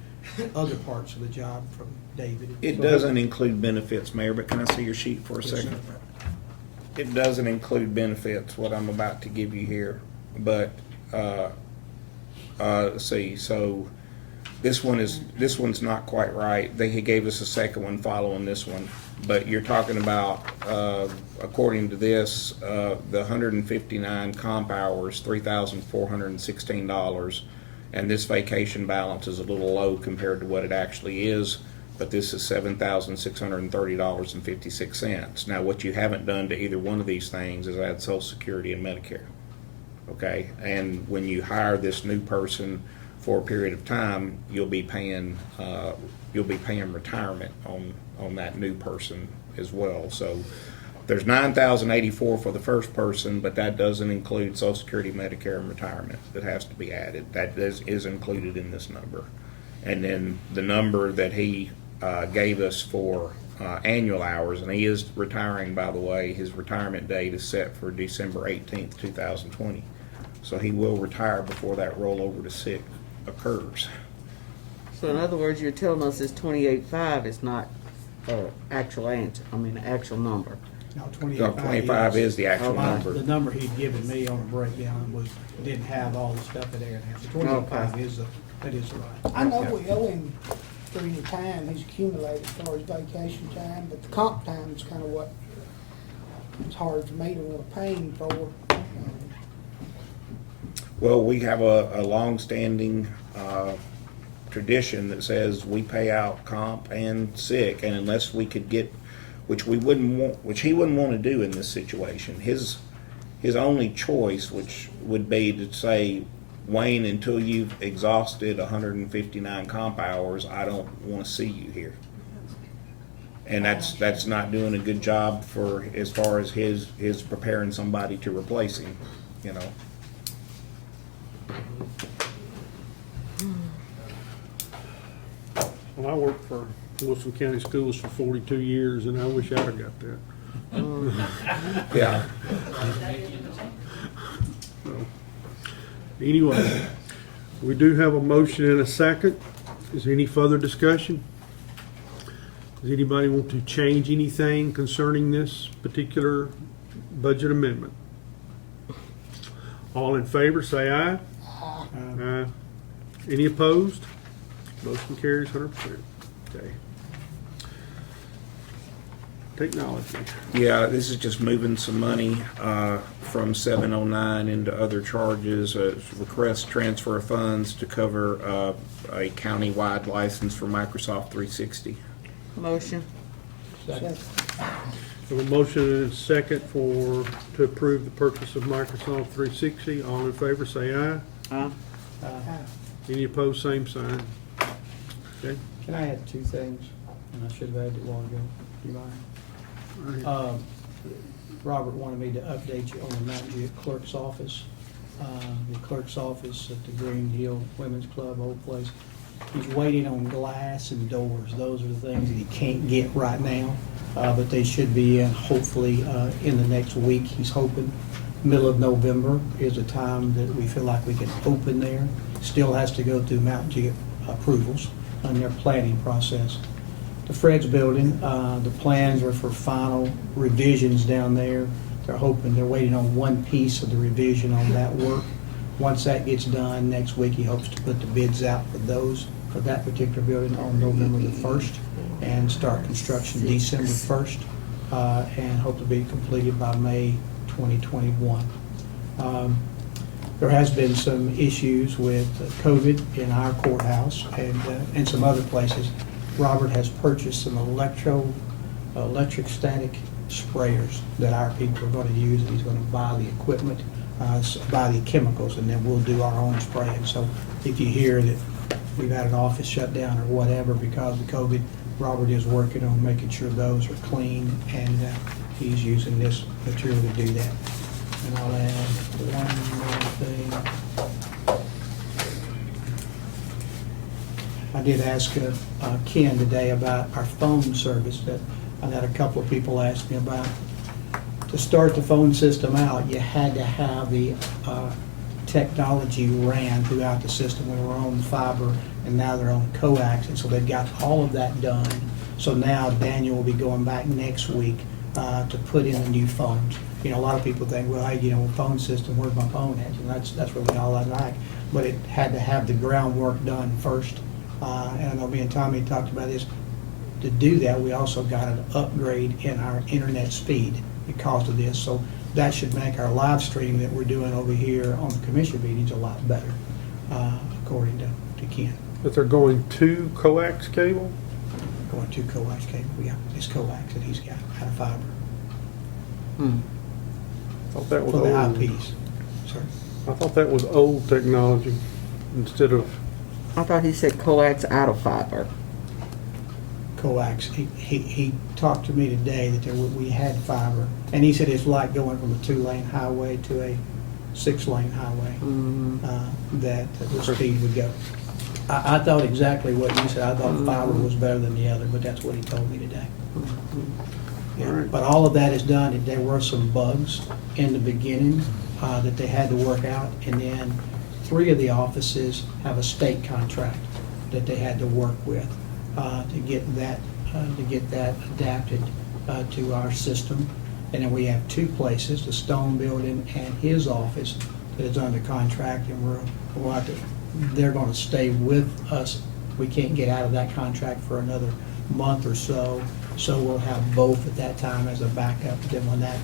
other parts of the job from David. It doesn't include benefits, Mayor, but can I see your sheet for a Yes, sir. second? It doesn't include benefits, what I'm about to give you here, but, let's see, so this one's not quite right. They gave us a second one following this one, but you're talking about, according to this, the 159 comp hours, $3,416, and this vacation balance is a little low compared to what it actually is, but this is $7,630.56. Now, what you haven't done to either one of these things is add Social Security and Medicare, okay? And when you hire this new person for a period of time, you'll be paying retirement on that new person as well. So there's $9,084 for the first person, but that doesn't include Social Security, Medicare, and retirement that has to be added. That is included in this number. And then the number that he gave us for annual hours, and he is retiring, by the way. His retirement date is set for December 18th, 2020. So he will retire before that rollover to sick occurs. So in other words, you're telling us this 28.5 is not actual answer, actual number. No, So 25 25 is the actual Okay. number. The number he'd given me on a breakdown didn't have all the stuff in there. So 25 Okay. that is right. I know we owe him for any time he's accumulated as far as vacation time, but the comp time is kind of what it's hard for me to want to pay him for. Well, we have a long-standing tradition that says we pay out comp and sick, and unless we could get, which he wouldn't want to do in this situation. His only choice, which would be to say, Wayne, until you've exhausted 159 comp hours, I don't want to see you here. And that's not doing a good job for, as far as his preparing somebody to replace him, you know. Well, I worked for Wilson County Schools for 42 years, and I wish I'd have got that. Yeah. Anyway, we do have a motion and a second. Is there any further discussion? Does anybody want to change anything concerning this particular budget amendment? All in favor, say aye. Aye. Any opposed? Motion carries 100%. Okay. Technology. Yeah, this is just moving some money from 709 into other charges. Request transfer of funds to cover a county-wide license for Microsoft 360. Motion. We have a motion and a second to approve the purchase of Microsoft 360. All in favor, say aye. Aye. Any opposed, same sign. Okay. Can I add two things? And I should have added it a while ago. Do you mind? All right. Robert wanted me to update you on the Mount Juliet clerk's office. The clerk's office at the Green Hill Women's Club, old place. He's waiting on glass and doors. Those are the things that he can't get right now, but they should be in hopefully in the next week. He's hoping middle of November is a time that we feel like we can open there. still has to go through Mountain View approvals on their planning process. The Fred's building, the plans are for final revisions down there. They're waiting on one piece of the revision on that work. Once that gets done, next week he hopes to put the bids out for that particular building on November the 1st and start construction December 1st, and hope to be completed by May 2021. There has been some issues with COVID in our courthouse and some other places. Robert has purchased some electric static sprayers that our people are gonna use, and he's gonna buy the equipment, buy the chemicals, and then we'll do our own spraying. So if you hear that we've had an office shut down or whatever because of COVID, Robert is working on making sure those are clean, and he's using this material to do that. And I'll add one more thing. I did ask Ken today about our phone service that I had a couple of people ask me about. To start the phone system out, you had to have the technology ran throughout the system. We were on fiber, and now they're on coax, and so they've got all of that done. So now Daniel will be going back next week to put in the new phones. You know, a lot of people think, well, hey, phone system, where's my phone at? And that's really all I like. But it had to have the groundwork done first. And I know me and Tommy talked about this. To do that, we also got an upgrade in our internet speed because of this. So that should make our live stream that we're doing over here on the commission meetings a lot better, according to Ken. But they're going to coax cable? Going to coax cable, yeah, it's coax that he's got out of fiber Thought that was for the old. eyepiece. Sorry. I thought that was old technology instead of, I thought he said coax out of fiber. Coax, he talked to me today that we had fiber, and he said it's like going from a 2-lane highway to a 6-lane highway, that the speed would go. I thought exactly what you said. I thought fiber was better than the other, but that's what he told me today. Yeah, Alright. but all of that is done, and there were some bugs in the beginning that they had to work out, and then 3 of the offices have a state contract that they had to work with to get that adapted to our system. And then we have 2 places, the Stone Building and his office, that is under contract, and they're gonna stay with us. We can't get out of that contract for another month or so, so we'll have both at that time as a backup. Then when that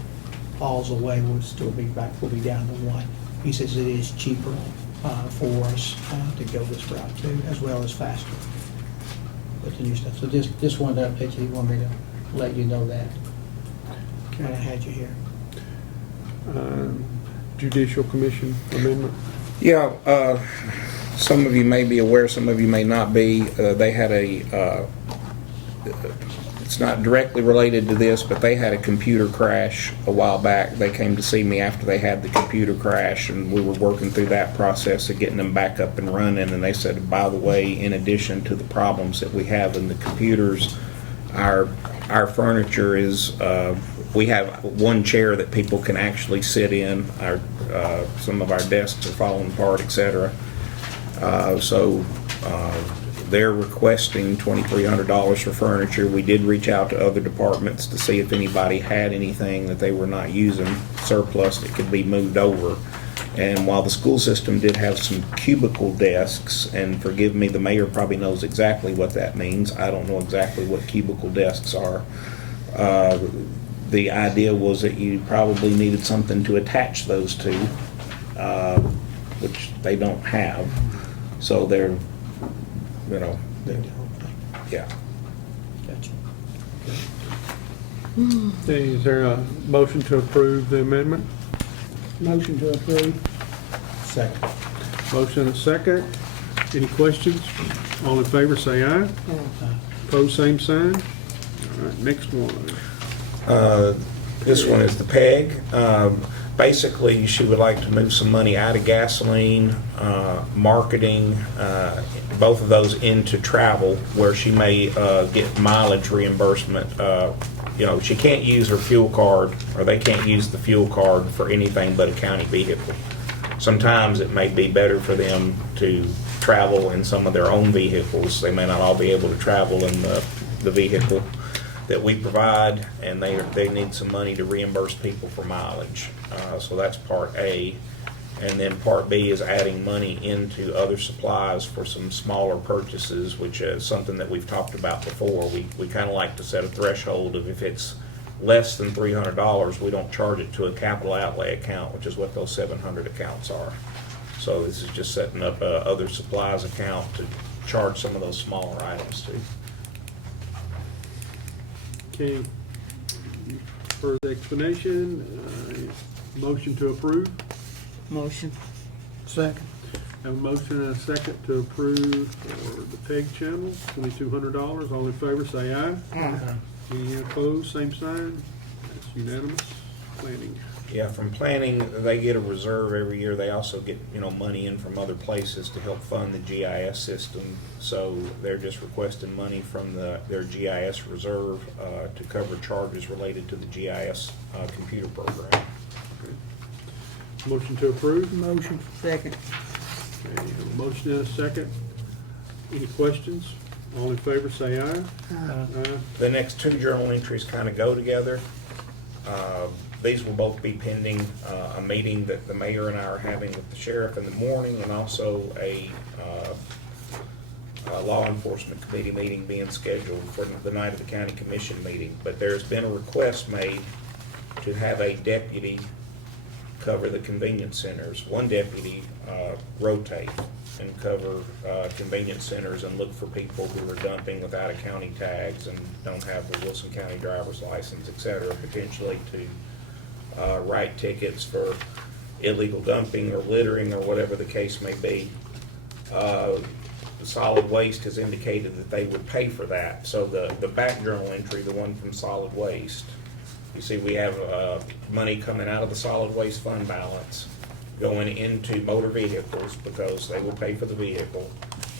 falls away, we'll still be back, we'll be down to 1. He says it is cheaper for us to go this route too, as well as faster with the new stuff. So this one update, he wanted me to let you know that when I had you here. Judicial Commission amendment. Yeah, some of you may be aware, some of you may not be. They had it's not directly related to this, but they had a computer crash a while back. They came to see me after they had the computer crash, and we were working through that process of getting them back up and running. And they said, by the way, in addition to the problems that we have in the computers, our furniture is, we have one chair that people can actually sit in. Some of our desks are falling apart, etc. They're requesting $2,300 for furniture. We did reach out to other departments to see if anybody had anything that they were not using surplus that could be moved over. And while the school system did have some cubicle desks, and forgive me, the mayor probably knows exactly what that means. I don't know exactly what cubicle desks are. The idea was that you probably needed something to attach those to, which they don't have. So they're, yeah. Gotcha. Is there a motion to approve the amendment? Motion to approve. Second. Motion and a second. Any questions? All in favor, say aye. Pose same sign. All right, next one. This one is the PEG. Basically, she would like to move some money out of gasoline, marketing, both of those into travel, where she may get mileage reimbursement. She can't use her fuel card, or they can't use the fuel card for anything but a county vehicle. sometimes it may be better for them to travel in some of their own vehicles. They may not all be able to travel in the vehicle that we provide, and they need some money to reimburse people for mileage. So that's part A. And then part B is adding money into other supplies for some smaller purchases, which is something that we've talked about before. We kind of like to set a threshold of if it's less than $300, we don't charge it to a capital outlay account, which is what those 700 accounts are. So this is just setting up a other supplies account to charge some of those smaller items to. Okay. Further explanation, motion to approve. Motion. Second. Have a motion and a second to approve for the PEG channel, $2,200. All in favor, say aye. Any opposed, same sign. That's unanimous. Planning. Yeah, from planning, they get a reserve every year. They also get, money in from other places to help fund the GIS system. So they're just requesting money from their GIS reserve to cover charges related to the GIS computer program. Motion to approve. Motion. Second. Okay, have a motion and a second. Any questions? All in favor, say aye. Aye. The next two journal entries kind of go together. These will both be pending a meeting that the mayor and I are having with the sheriff in the morning, and also a law enforcement committee meeting being scheduled for the night of the county commission meeting. But there's been a request made to have a deputy cover the convenience centers. One deputy rotate and cover convenience centers and look for people who are dumping without a county tags and don't have the Wilson County driver's license, et cetera, potentially to write tickets for illegal dumping or littering or whatever the case may be. Solid Waste has indicated that they would pay for that. So the back journal entry, the one from Solid Waste, you see we have money coming out of the solid waste fund balance going into motor vehicles because they would pay for the vehicle,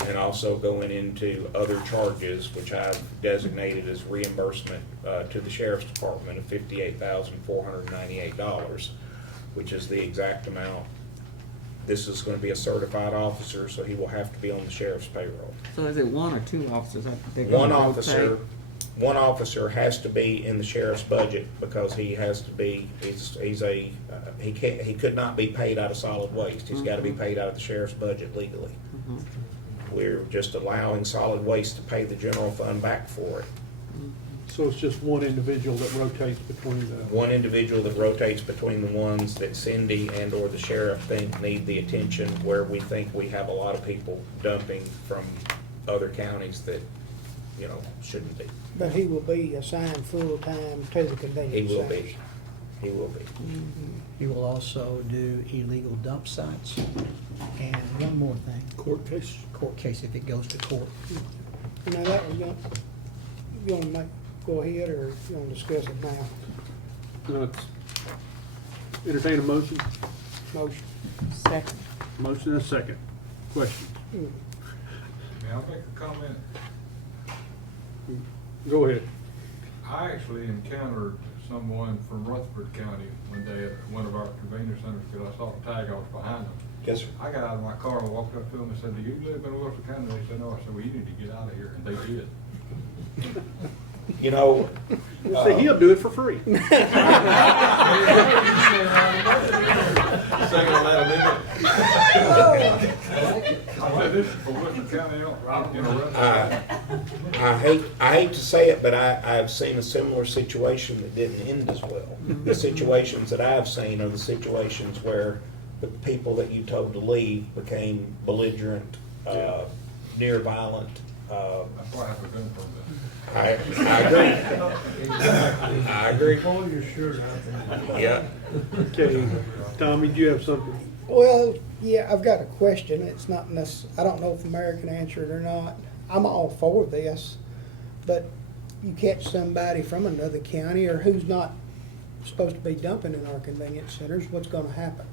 and also going into other charges, which I've designated as reimbursement to the sheriff's department of $58,498, which is the exact amount. This is going to be a certified officer, so he will have to be on the sheriff's payroll. So is it one or two officers? They're gonna One rotate? officer has to be in the sheriff's budget because he has to be, he could not be paid out of solid waste. He's got to be paid out of the sheriff's budget legally. We're just allowing solid waste to pay the general fund back for it. So it's just one individual that rotates between the, One individual that rotates between the ones that Cindy and or the sheriff think need the attention, where we think we have a lot of people dumping from other counties that, shouldn't be. But he will be assigned full-time to the convenience He will centers. be. He will be. He will also do illegal dump sites. And one more thing, court case. court case if it goes to court. Now, that was you wanna go ahead, or you wanna discuss it now? Entertain a motion. Motion. Second. Motion and a second. Question. Mm. May I make a comment? Go ahead. I actually encountered someone from Rutherford County one day at one of our convenience centers because I saw the tag off behind them. Yes, sir. I got out of my car and walked up to them and said, "Do you live in Rutherford County?" They said, "No." I said, "Well, you need to get out of here," and they did. See, he'll do it for free. I said, "This is for Rutherford County, Rutherford." I hate to say it, but I've seen a similar situation that didn't end as well. The situations that I've seen are the situations where the people that you told to leave became belligerent, near violent. That's why I have a gun permit. I agree. Pull your shirt out. Yeah. Okay, Tommy, do you have something? Well, yeah, I've got a question. It's not I don't know if the mayor can answer it or not. I'm all for this, but you catch somebody from another county or who's not supposed to be dumping in our convenience centers, what's gonna happen?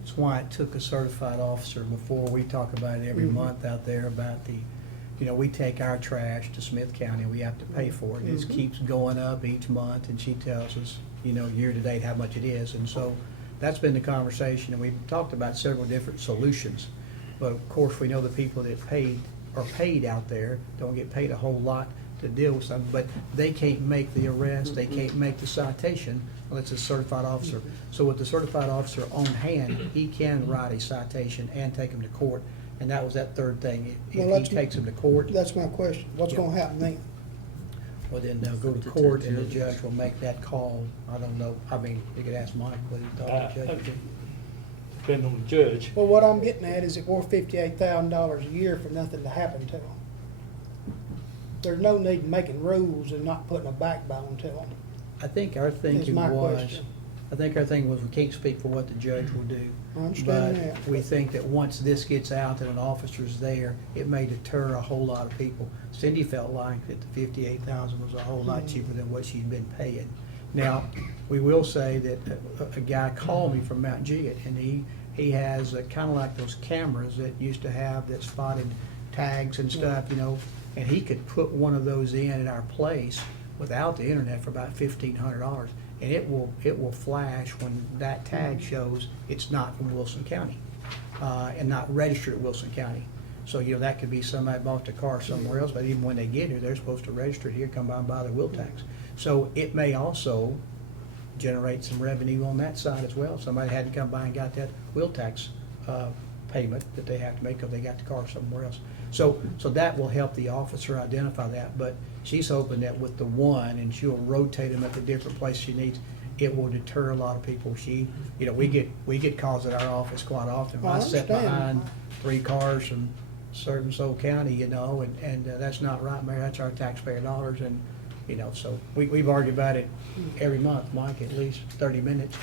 That's why it took a certified officer before. We talk about it every month out there about we take our trash to Smith County, we have to pay for it. It keeps going up each month, and she tells us, year to date how much it is. And so that's been the conversation, and we've talked about several different solutions. But of course, we know the people that are paid out there don't get paid a whole lot to deal with something, but they can't make the arrest, they can't make the citation unless it's a certified officer. So with the certified officer on hand, he can write a citation and take him to court. And that was that third thing. Well, If that's- he takes him to court, That's my question. What's Yeah. gonna happen then? well, then they'll go to court and the judge will make that call. I don't know, I mean, you could ask Mike what he thought the judge would do. Depending on the judge. Well, what I'm getting at is it worth $58,000 a year for nothing to happen to them? There's no need in making rules and not putting a backbone to them. I think our thinking my was, question. I think our thing was, we can't speak for what the judge will do. I understand that. But we think that once this gets out and an officer's there, it may deter a whole lot of people. Cindy felt like that the 58,000 was a whole lot Mm-hmm. cheaper than what she'd been paying. Now, we will say that a guy called me from Mount Juliet, and he has kind of like those cameras that used to have that spotted tags and stuff, you know, and he could put one of those in our place without the internet for about $1,500. And it will flash when that tag shows it's not from Wilson County, and not registered at Wilson County. So, you know, that could be somebody bought the car somewhere else, but even when they get here, they're supposed to register it here, come by and buy their wheel tax. So it may also generate some revenue on that side as well. If somebody hadn't come by and got that wheel tax, payment that they have to make because they got the car somewhere else. So that will help the officer identify that, but she's hoping that with the one, and she'll rotate them at the different places she needs, it will deter a lot of people. You know, we get calls at our office quite often. I I sit understand. behind 3 cars from certain Soul County, you know, and that's not right, Mayor, that's our taxpayer dollars, and, you know, so we've argued about it every month, Mike, at least 30 minutes,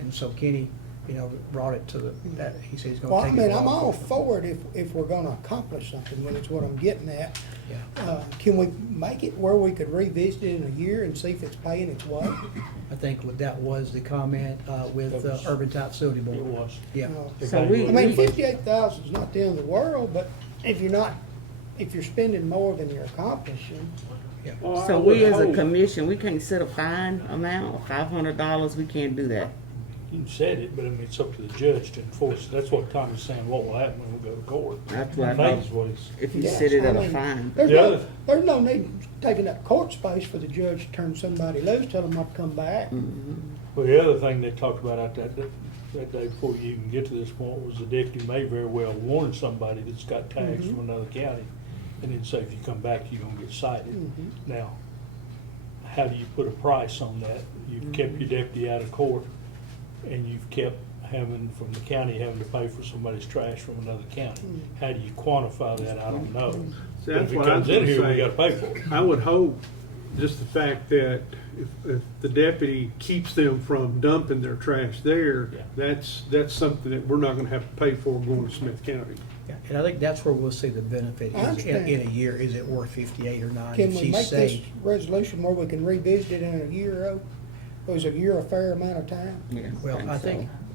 and so Kenny, you know, brought it to that, he said he's Well, gonna I take it. mean, to I'm law all enforcement. for it if we're gonna accomplish something, when it's what I'm getting at. Yeah. Can we make it where we could revisit it in a year and see if it's paying its way? I think that was the comment with That was- Urban Type Facility It Board. was. Yeah. So we- I mean, 58,000 is not the end of the world, but if you're spending more than you're accomplishing, Well, I So would we as a hope- commission, we can't set a fine amount, $500, we can't do that. You said it, but I mean, it's up to the judge to enforce it. That's what Tommy's saying, what will happen when we go to court. That's what I I think thought. is what he's. If you Yes, set it I at a mean, fine. there's no need taking up court space for the judge to turn somebody loose, tell them not to come back. Well, the other thing they talked about out that day before you even get to this point was the deputy may very well warn somebody that's got tags from another county, and then say, if you come back, you're gonna get cited. Now, how do you put a price on that? You've kept your deputy out of court, and you've kept having, from the county, having to pay for somebody's trash from another county. How do you quantify that? I don't know. See, But that's if it what I was comes in gonna here, we say. gotta pay for it. I would hope just the fact that if the deputy keeps them from dumping their trash there, Yeah. that's something that we're not gonna have to pay for going to Smith County. Yeah, and I think that's where we'll see the benefit I is understand. in a year. Is it worth 58 or not? Can If we she's make this safe, resolution where we can revisit it in a year, or is a year a fair amount of time? Yeah, well, I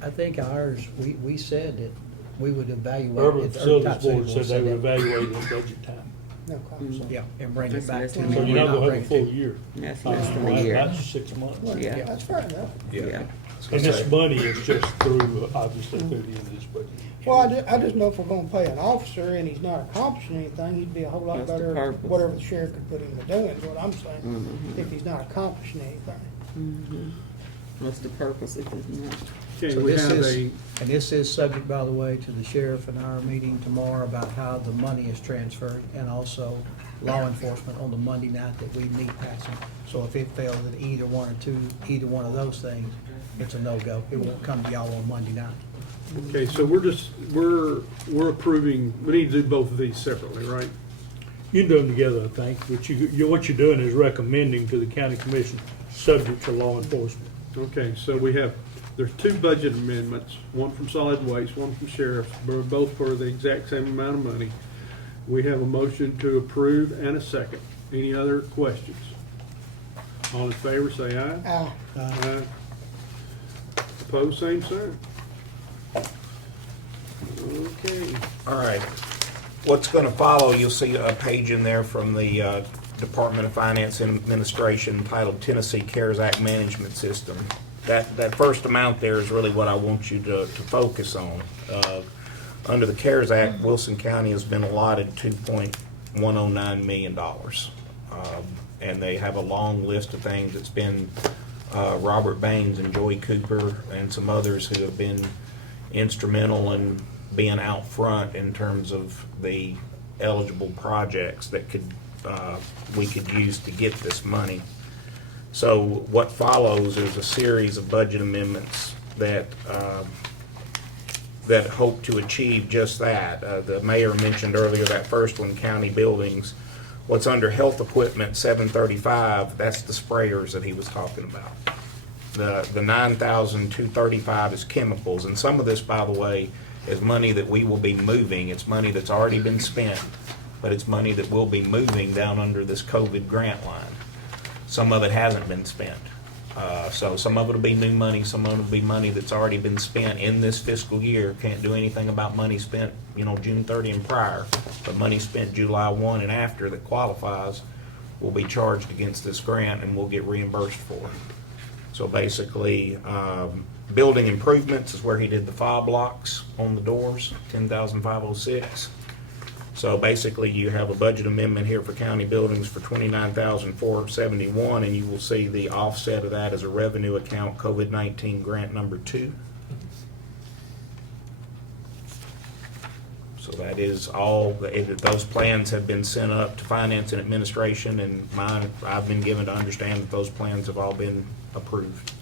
think ours, we said that we would evaluate. Urban it. Facilities Type Board said they would that. evaluate it in budget time. No Mm. cost. Yeah, and bring it That's back less to. than So a me. you're not Not gonna bring have a it full to- year. That's less than a About year. 6 months. Well, Yeah. That's fair enough. Yeah. And this money is just through, obviously, through the end of this budget. Well, I just know if we're gonna pay an officer and he's not accomplishing anything, he'd be a whole lot That's the better, purpose. whatever the sheriff could put him to doing, is what I'm saying, if he's not accomplishing anything. What's the purpose if it's not? Okay, So we this have is, a, and this is subject, by the way, to the sheriff and our meeting tomorrow about how the money is transferred, and also law enforcement on the Monday night that we meet passing. So if it fails at either one of those things, it's a no-go. It won't come to y'all on Monday night. okay, so we're approving, we need to do both of these separately, right? You can do them together, I think, but what you're doing is recommending to the county commission, subject to law enforcement. Okay, so there's 2 budget amendments, one from solid waste, one from sheriff, both for the exact same amount of money. We have a motion to approve and a second. Any other questions? All in favor, say aye. Aye. Opposed, same sign. Okay. All right. What's going to follow, you'll see a page in there from the Department of Finance and Administration titled Tennessee CARES Act Management System. that first amount there is really what I want you to focus on. Under the CARES Act, Wilson County has been allotted $2.109 million. And they have a long list of things. It's been Robert Baines and Joy Cooper and some others who have been instrumental in being out front in terms of the eligible projects that we could use to get this money. So what follows is a series of budget amendments that hope to achieve just that. The mayor mentioned earlier that first one, county buildings. What's under health equipment, 735, that's the sprayers that he was talking about. The 9,235 is chemicals, and some of this, by the way, is money that we will be moving. It's money that's already been spent, but it's money that will be moving down under this COVID grant line. Some of it hasn't been spent. So some of it will be new money, some of it will be money that's already been spent in this fiscal year. Can't do anything about money spent, June 30 and prior, but money spent July 1 and after that qualifies will be charged against this grant and we'll get reimbursed for it. So basically, building improvements is where he did the fob locks on the doors, 10,506. So basically, you have a budget amendment here for county buildings for $29,471, and you will see the offset of that as a revenue account, COVID-19 grant number 2. So that is all, those plans have been sent up to finance and administration, and I've been given to understand that those plans have all been approved.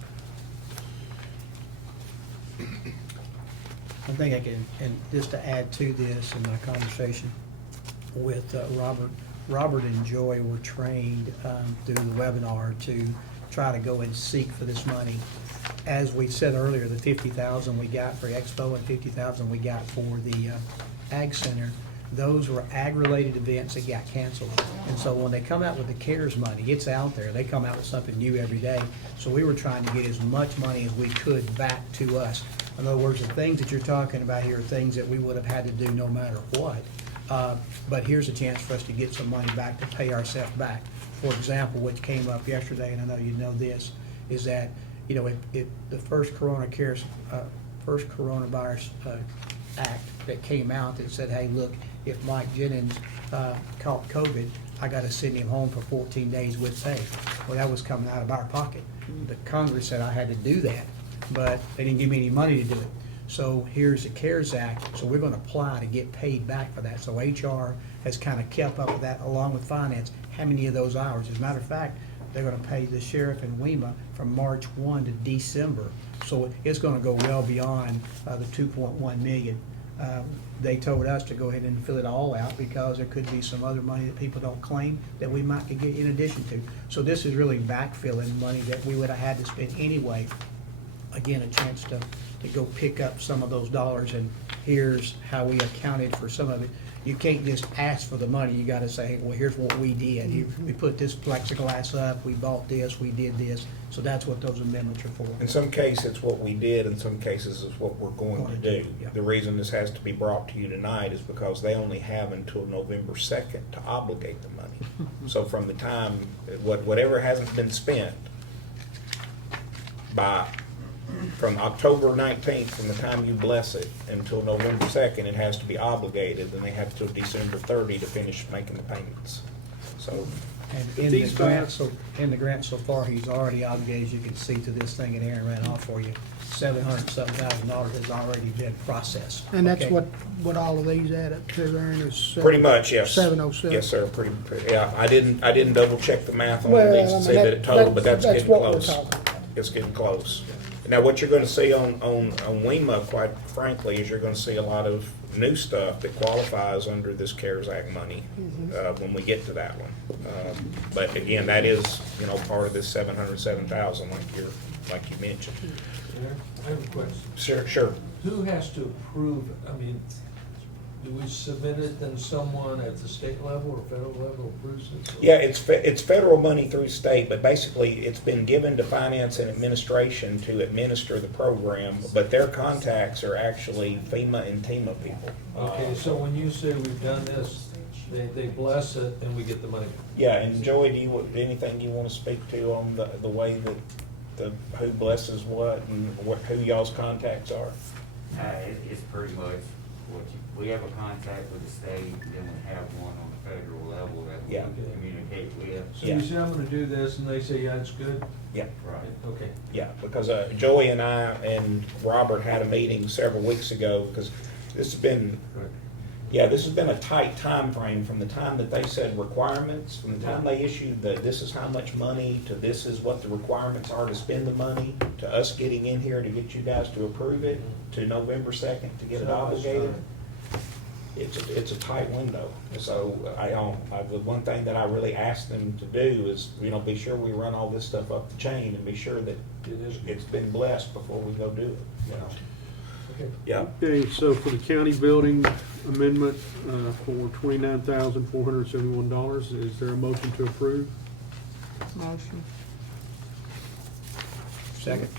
I think I can, and just to add to this in my conversation with Robert and Joy were trained through the webinar to try to go and seek for this money. As we said earlier, the $50,000 we got for Expo and $50,000 we got for the Ag Center, those were ag-related events that got canceled. And so when they come out with the CARES money, it's out there. They come out with something new every day. So we were trying to get as much money as we could back to us. In other words, the things that you're talking about here are things that we would have had to do no matter what. But here's a chance for us to get some money back to pay ourselves back. For example, which came up yesterday, and I know you know this, is that, the first coronavirus act that came out that said, hey, look, if Mike Jennings caught COVID, I got to send him home for 14 days with pay. Well, that was coming out of our pocket. The Congress said I had to do that, but they didn't give me any money to do it. So here's the CARES Act, so we're going to apply to get paid back for that. So HR has kind of kept up with that along with finance. How many of those hours? As a matter of fact, they're going to pay the sheriff in WEMA from March 1 to December. So it's going to go well beyond the 2.1 million. They told us to go ahead and fill it all out because there could be some other money that people don't claim that we might could get in addition to. So this is really backfilling money that we would have had to spend anyway. Again, a chance to go pick up some of those dollars, and here's how we accounted for some of it. You can't just ask for the money. You got to say, well, here's what we did. We put this plexiglass up, we bought this, we did this. So that's what those amendments are for. In some cases, it's what we did, in some cases, it's what we're going to do. Yeah. The reason this has to be brought to you tonight is because they only have until November 2nd to obligate the money. So from the time, whatever hasn't been spent from October 19th, from the time you bless it, until November 2nd, it has to be obligated, and they have till December 30 to finish making the payments. So, And in the grant so far, he's already obligated, as you can see to this thing, and Aaron ran off for you, $700,000 has already been processed. And that's Okay? what all of these add up to, Aaron, is pretty much, yes. 707. Yes, sir, pretty, yeah, I didn't double check the math on Well, these to see that it totaled, but that's getting what we're close. talking about. It's getting close. Now, what you're gonna see on WEMA, quite frankly, is you're gonna see a lot of new stuff that qualifies under this CARES Act money, when we get to that one. But again, that is, part of this 707,000, like you mentioned. I have a question. Sure. Who has to approve, do we submit it, then someone at the state level or federal level approves it? Yeah, it's federal money through state, but basically it's been given to finance and administration to administer the program, but their contacts are actually FEMA and TEMA people. Okay, so when you say we've done this, they bless it and we get the money? Yeah, and Joey, anything you want to speak to on the way that the who blesses what and who y'all's contacts are? It's pretty much what we have a contact with the state, and then we have one on the federal level that we Yeah. can communicate with. So you say, I'm gonna do this, and they say, yeah, it's good? Yeah. Right. Okay. Yeah, because Joey and I and Robert had a meeting several weeks ago, because this has been, this has been a tight time frame from the time that they said requirements, from the time they issued the, this is how much money, to this is what the requirements are to spend the money, to us getting in here to get you guys to approve it, to November 2nd to get it obligated. It's a tight window. So the one thing that I really asked them to do is, be sure we run all this stuff up the chain and be sure that it's been blessed before we go do it, Okay. Yeah. Okay, so for the county building amendment, for $29,471, is there a motion to approve? Motion. Second.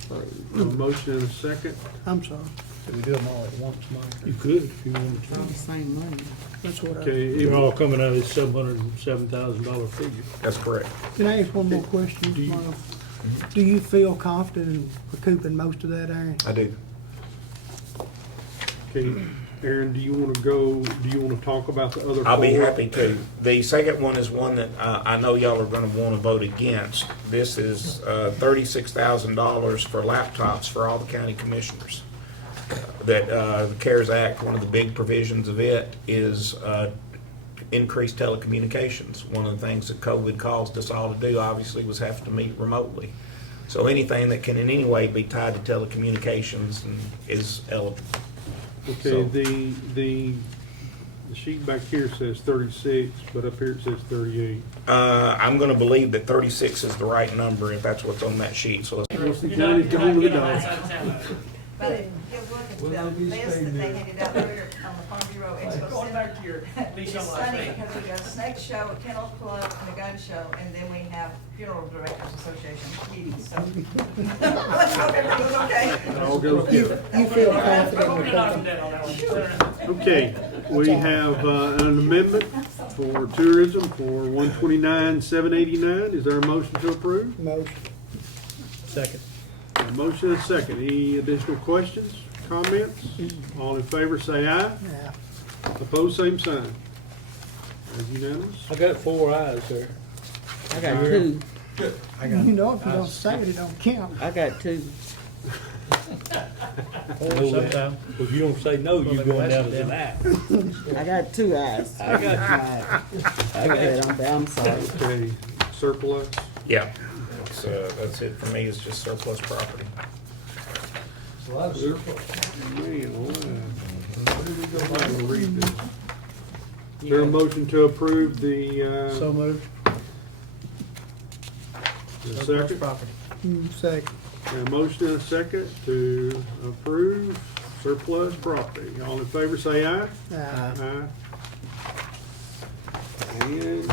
A motion and a second? I'm sorry, Did we do them all at once, Mike? You could, if you wanted All the same money. that's what I, Okay, they're all coming out of this $707,000 figure. That's correct. can I ask one more question, Do you- Marlo? Do you feel confident in recouping most of that, Aaron? I do. Okay, Aaron, do you wanna talk about the other four? I'll be happy to. The second one is one that I know y'all are gonna wanna vote against. This is $36,000 for laptops for all the county commissioners. That the CARES Act, one of the big provisions of it is increased telecommunications. One of the things that COVID caused us all to do, obviously, was have to meet remotely. So anything that can in any way be tied to telecommunications is eligible. Okay, So- the sheet back here says 36, but up here it says 38. I'm gonna believe that 36 is the right number if that's what's on that sheet, so let's. What's the county's going with dog? But if you Will look they at be the list that staying they there? handed out earlier on the Farm Bureau Expo Going Center. back to your lease It's on last funny week. because we got a snake show, a kennel club, and a gun show, and then we have funeral directors association meetings, so. Let's hope everything's okay. It all goes together. You feel confident in recouping? Okay, we have an amendment for tourism for $129,789. Is there a motion to approve? Motion. Second. A motion and a second. Any additional questions, comments? All in favor, say aye. Yeah. Opposed, same sign. That's unanimous. I got 4 ayes there. I got two. I got You know, if you don't say it, it don't count. I got two. sometime. If you don't say no, you're going down as an aye. I got two eyes. I got you. I got it. I'm sorry. Okay, surplus. Yeah, that's it for me, it's just surplus property. It's a lot of surplus. Man, wow. I'm gonna read this. Is there a motion to approve the, So moved. the Surplus second? property. Second. A motion and a second to approve surplus property. All in favor, say aye. Aye. And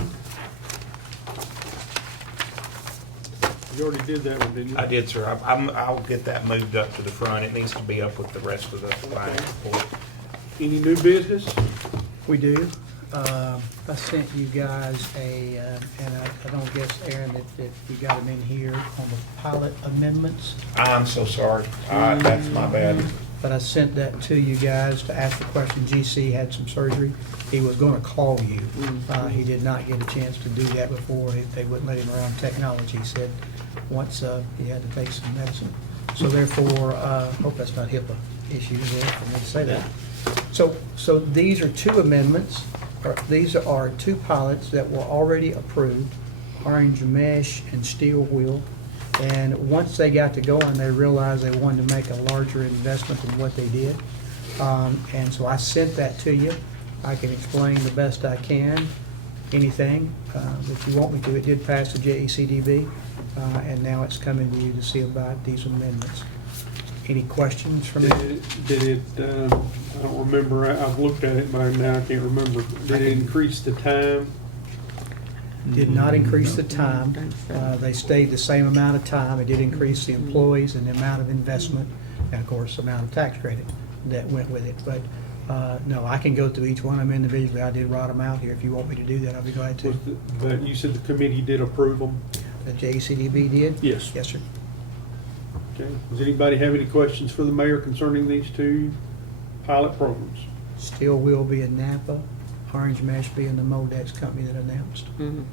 you already did that one, didn't you? I did, sir. I'll get that moved up to the front. It needs to be up with the rest of the finance report. Any new business? We do. I sent you guys and I don't guess, Aaron, that you got them in here on the pilot amendments. I'm so sorry. That's my bad. But I sent that to you guys to ask the question. GC had some surgery. He was gonna call you. He did not get a chance to do that before. They wouldn't let him around technology. He said, once, he had to take some medicine. So therefore, hope that's not HIPAA issues there for me to say that. So these are two amendments, or these are two pilots that were already approved, Orange Mesh and Steel Wheel. And once they got to going, they realized they wanted to make a larger investment than what they did. And so I sent that to you. I can explain the best I can, anything that you want me to. It did pass the JECDB, and now it's coming to you to see about these amendments. Any questions from me? Did it, I don't remember, I've looked at it, but now I can't remember. Did it increase the time? Did not increase the time. They stayed the same amount of time. It did increase the employees and the amount of investment, and of course, the amount of tax credit that went with it. But, no, I can go through each one of them individually. I did write them out here. If you want me to do that, I'll be glad to. But you said the committee did approve them? The JCDB did? Yes. Yes, sir. Okay. Does anybody have any questions for the mayor concerning these two pilot programs? Still will be in Napa, Orange Mesh being the Modex company that announced. Mhm.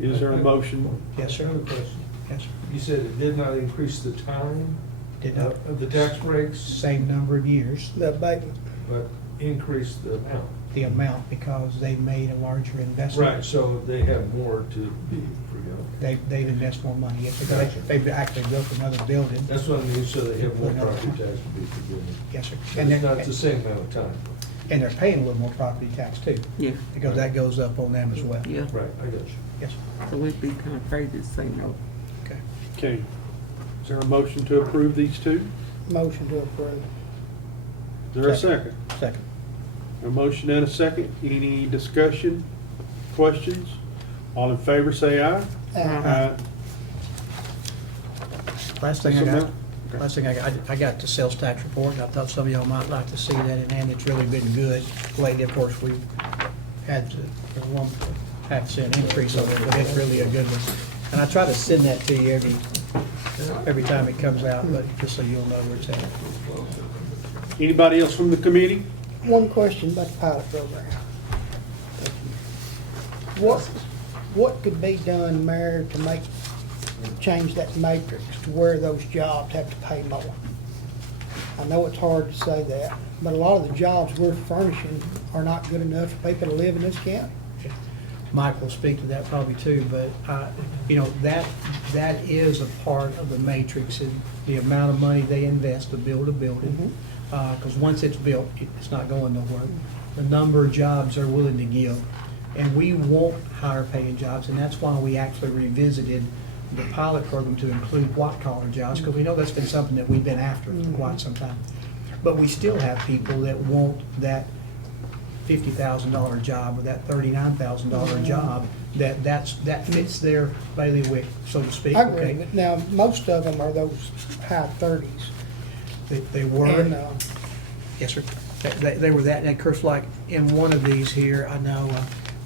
Is there a motion? Yes, sir. I have a question. Yes, sir. You said it did not increase the time Did not, of the tax breaks, same number of years, The abatement. but increased the amount. the amount, because they made a larger investment. Right, so they have more to be forgiven. They've invested more money, yes, because they've actually built another building. That's what I mean, so they have more property tax to be forgiven. Yes, sir. But it's not the same amount of time. And they're paying a little more property tax too, Yeah, because that goes up on them as well. yeah. Right, I got you. Yes, sir. So we'd be kind of crazy to say no. Okay. Okay. Is there a motion to approve these two? Motion to approve. Is there a second? Second. A motion and a second. Any discussion, questions? All in favor, say aye. Last thing I Mr. got, Miller? last thing I got the sales tax report, and I thought some of y'all might like to see that, and it's really been good lately. Of course, we've had a 1.5% increase on it, but it's really a good one. And I try to send that to you every time it comes out, but just so you'll know where it's at. Anybody else from the committee? One question about the pilot program. What could be done, Mayor, to change that matrix to where those jobs have to pay more? I know it's hard to say that, but a lot of the jobs we're furnishing are not good enough for people to live in this county. Mike will speak to that probably too, but, you know, that is a part of the matrix, and the amount of money they invest to build a building. Because once it's built, it's not going nowhere. The number of jobs they're willing to give, and we want higher paying jobs, and that's why we actually revisited the pilot program to include white-collar jobs, because we know that's been something that we've been after for quite some time. But we still have people that want that $50,000 job or that $39,000 job, that fits their bailiwick, so to speak. I agree, Okay? but now, most of them are those high 30s. They were. And, Yes, sir. They were that, and of course, like, in one of these here, I know,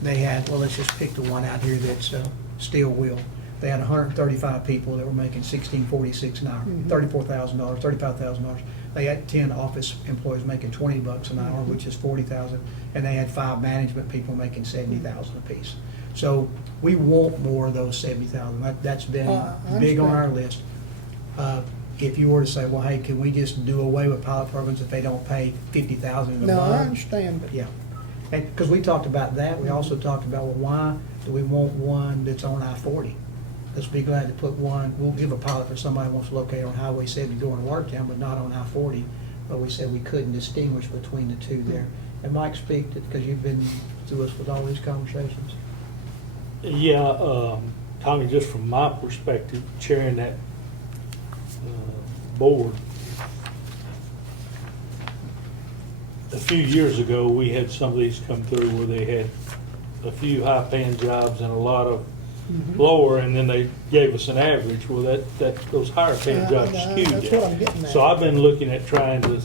they had, well, let's just pick the one out here that's, Steel Wheel. They had 135 people that were making $16.46 an hour, $34,000, $35,000. They had 10 office employees making $20 an hour, which is $40,000, and they had 5 management people making $70,000 apiece. So we want more of those $70,000. That's been I big on understand. our list. If you were to say, well, hey, can we just do away with pilot programs if they don't pay $50,000 in a No, I month? understand, but Yeah, and, because we talked about that, we also talked about, well, why do we want one that's on I-40? Let's be glad to put one, we'll give a pilot for somebody who wants to locate on Highway 70 going to Watertown, but not on I-40. But we said we couldn't distinguish between the two there. And Mike, speak to, because you've been through us with all these conversations. Yeah, Tommy, just from my perspective, chairing that board, a few years ago, we had some of these come through where they had a few high-paying jobs and a lot of lower, and then they gave us an average. Well, those higher-paying Yeah, jobs yeah, skewed that's that. what I'm getting at. So I've been looking at trying to,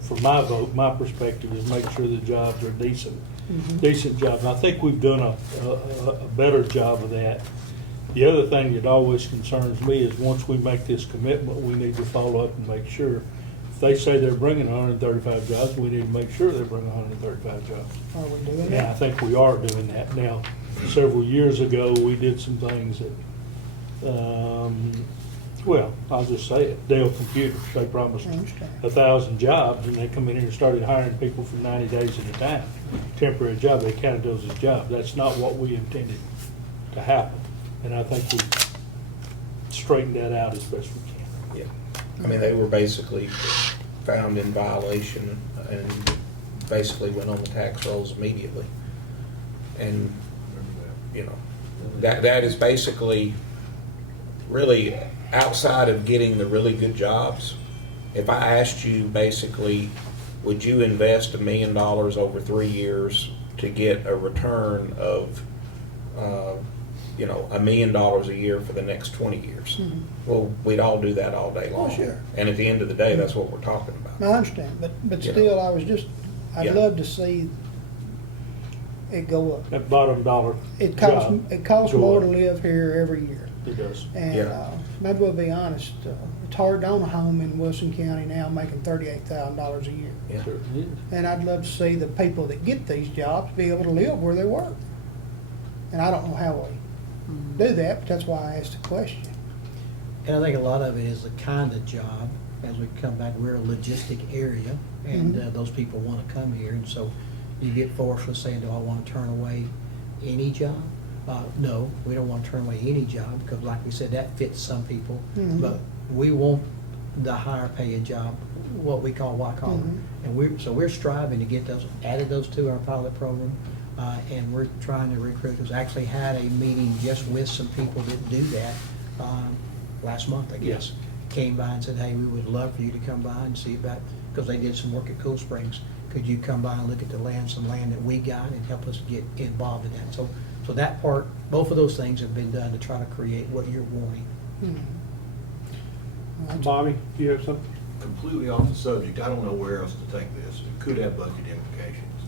for my vote, my perspective is make sure the jobs are decent jobs. And I think we've done a better job of that. The other thing that always concerns me is once we make this commitment, we need to follow up and make sure. If they say they're bringing 135 jobs, we need to make sure they're bringing 135 jobs. are we doing And I that? think we are doing that now. Several years ago, we did some things that, well, I'll just say it, Dell Computers, they promised I understand. 1,000 jobs, and they come in here and started hiring people for 90 days at a time. Temporary job, they counted those as jobs. That's not what we intended to happen. And I think we straightened that out as best we can. Yeah, I mean, they were basically found in violation and basically went on the tax rolls immediately. And, you know, that is basically really outside of getting the really good jobs. If I asked you basically, would you invest $1 million over 3 years to get a return of, you know, $1 million a year for the next 20 years? Well, we'd all do that all day long. Oh, sure. And at the end of the day, that's what we're talking about. I understand, but You still, know. I'd Yeah. love to see it go up. That bottom dollar It costs job, it costs go more up. to live here every year. It does. And, Yeah. maybe we'll be honest, it's hard to own a home in Wilson County now making $38,000 a year. Yeah. Certainly is. And I'd love to see the people that get these jobs be able to live where they work. And I don't know how we do that, but that's why I asked the question. And I think a lot of it is the kind of job, as we come back, we're a logistic area, and those people want to come here, and so you get forced with saying, do I want to turn away any job? No, we don't want to turn away any job, because like we said, that fits some people, but we want the higher paying job, what we call white collar. And we're striving to get those, added those to our pilot program, and we're trying to recruit. We actually had a meeting just with some people that do that, last month, I guess. Came by and said, hey, we would love for you to come by and see about, because they did some work at Cool Springs. Could you come by and look at the land, some land that we got, and help us get involved in that? So that part, both of those things have been done to try to create what you're wanting. Bobby, do you have something? Completely off the subject, I don't know where else to take this. It could have budget implications,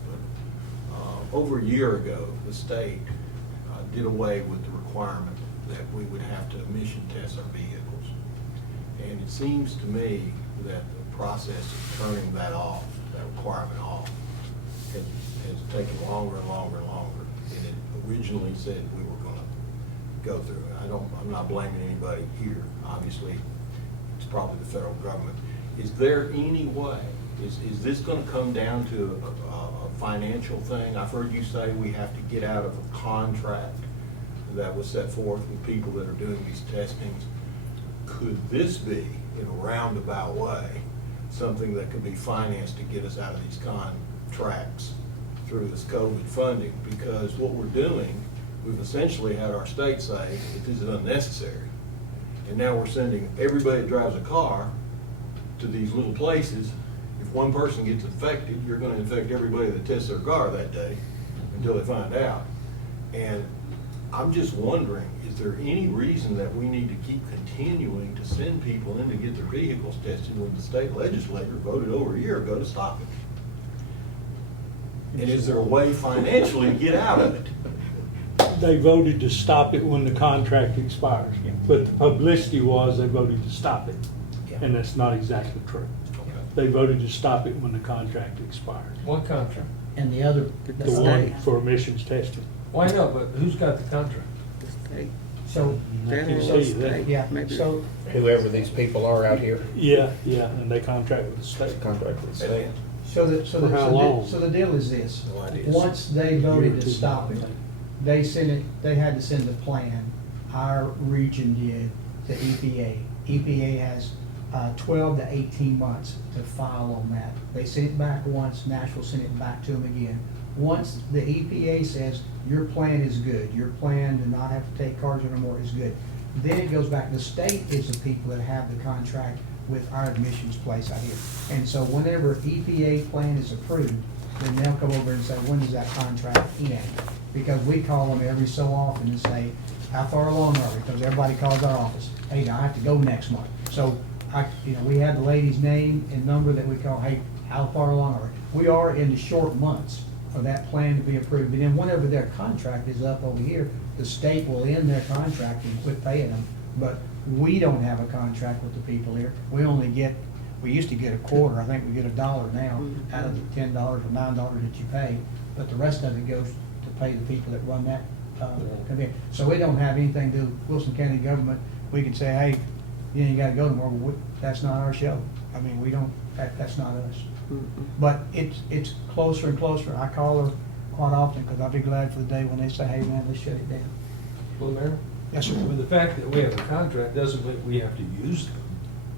but over a year ago, the state did away with the requirement that we would have to emission test our vehicles. And it seems to me that the process of turning that off, that requirement off, has taken longer and longer and longer than it originally said we were gonna go through. I'm not blaming anybody here. Obviously, it's probably the federal government. Is there any way, is this gonna come down to a financial thing? I've heard you say we have to get out of a contract that was set forth with people that are doing these testings. Could this be, in a roundabout way, something that could be financed to get us out of these contracts through this COVID funding? Because what we're doing, we've essentially had our state say that this is unnecessary. And now we're sending everybody that drives a car to these little places. If one person gets infected, you're gonna infect everybody that tests their car that day until they find out. And I'm just wondering, is there any reason that we need to keep continuing to send people in to get their vehicles tested when the state legislature voted over a year ago to stop it? And is there a way financially to get out of it? They voted to stop it when the contract expires, but the publicity was they voted to stop it, and that's not exactly true. They voted to stop it when the contract expired. What contract? And the other, The one for emissions testing. Why not, but who's got the contract? so, I can tell you that. yeah, Maybe. so, Whoever these people are out here, Yeah, and they contract with the state. contract with the state. So For how long? the deal is this. No ideas. Once they voted to stop it, they had to send the plan, our region did, to EPA. EPA has 12 to 18 months to file on that. They sent it back once, Nashville sent it back to them again. Once the EPA says, your plan is good, your plan to not have to take cars anymore is good, then it goes back, the state is the people that have the contract with our admissions place out here. And so whenever EPA plan is approved, then they'll come over and say, when does that contract end? Because we call them every so often and say, how far along are we? Because everybody calls our office, hey, I have to go next month. So we have the lady's name and number that we call, hey, how far along are we? We are in the short months for that plan to be approved. And then whenever their contract is up over here, the state will end their contract and quit paying them. But we don't have a contract with the people here. We used to get a quarter, I think we get $1 now out of the $10 or $9 that you pay. But the rest of it goes to pay the people that run that conveyor. So we don't have anything to do with Wilson County government. We can say, hey, you gotta go tomorrow, but that's not our show. I mean, we don't, that's not us. But it's closer and closer. I call her quite often, because I'll be glad for the day when they say, hey, man, let's shut it down. Well, Mayor? Yes, sir. But the fact that we have a contract doesn't mean we have to use them.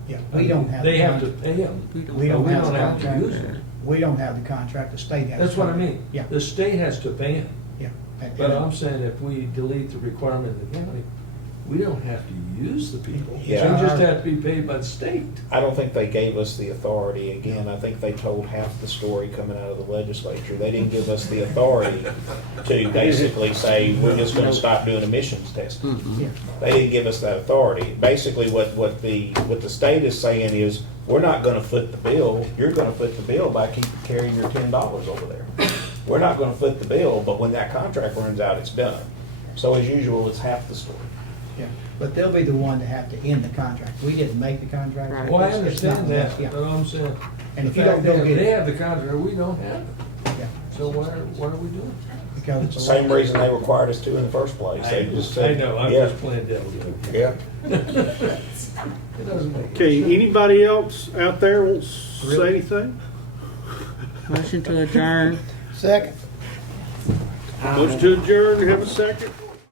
Yeah, we don't have. They the have to contract. pay them. We don't have the have to contract. use them. We don't have the contract, the state has. That's the what I contract. mean. Yeah, The state has to pay them. yeah. But I'm saying if we delete the requirement of the county, we don't have to use the people. Yeah. We just have to be paid by the state. I don't think they gave us the authority. Again, I think they told half the story coming out of the legislature. They didn't give us the authority to basically say, we're just gonna stop doing emissions testing. Yeah. They didn't give us that authority. Basically, what the state is saying is, we're not gonna foot the bill. You're gonna foot the bill by carrying your $10 over there. We're not gonna foot the bill, but when that contract runs out, it's done. So as usual, it's half the story. Yeah, but they'll be the one to have to end the contract. We didn't make the contract. Right. Well, I It's- it's not understand that, us, yeah. but I'm saying, And the if you don't fact go is, get they it, have the contract, we don't have it. yeah, So what are we doing? because it's a. Same reason they required us to in the first place. They just said, I know, I'm yeah, just playing devil's advocate. yeah. It doesn't make. Okay, anybody else out there wants to say Really? anything? Motion to adjourn. Second. Motion to adjourn, have a second?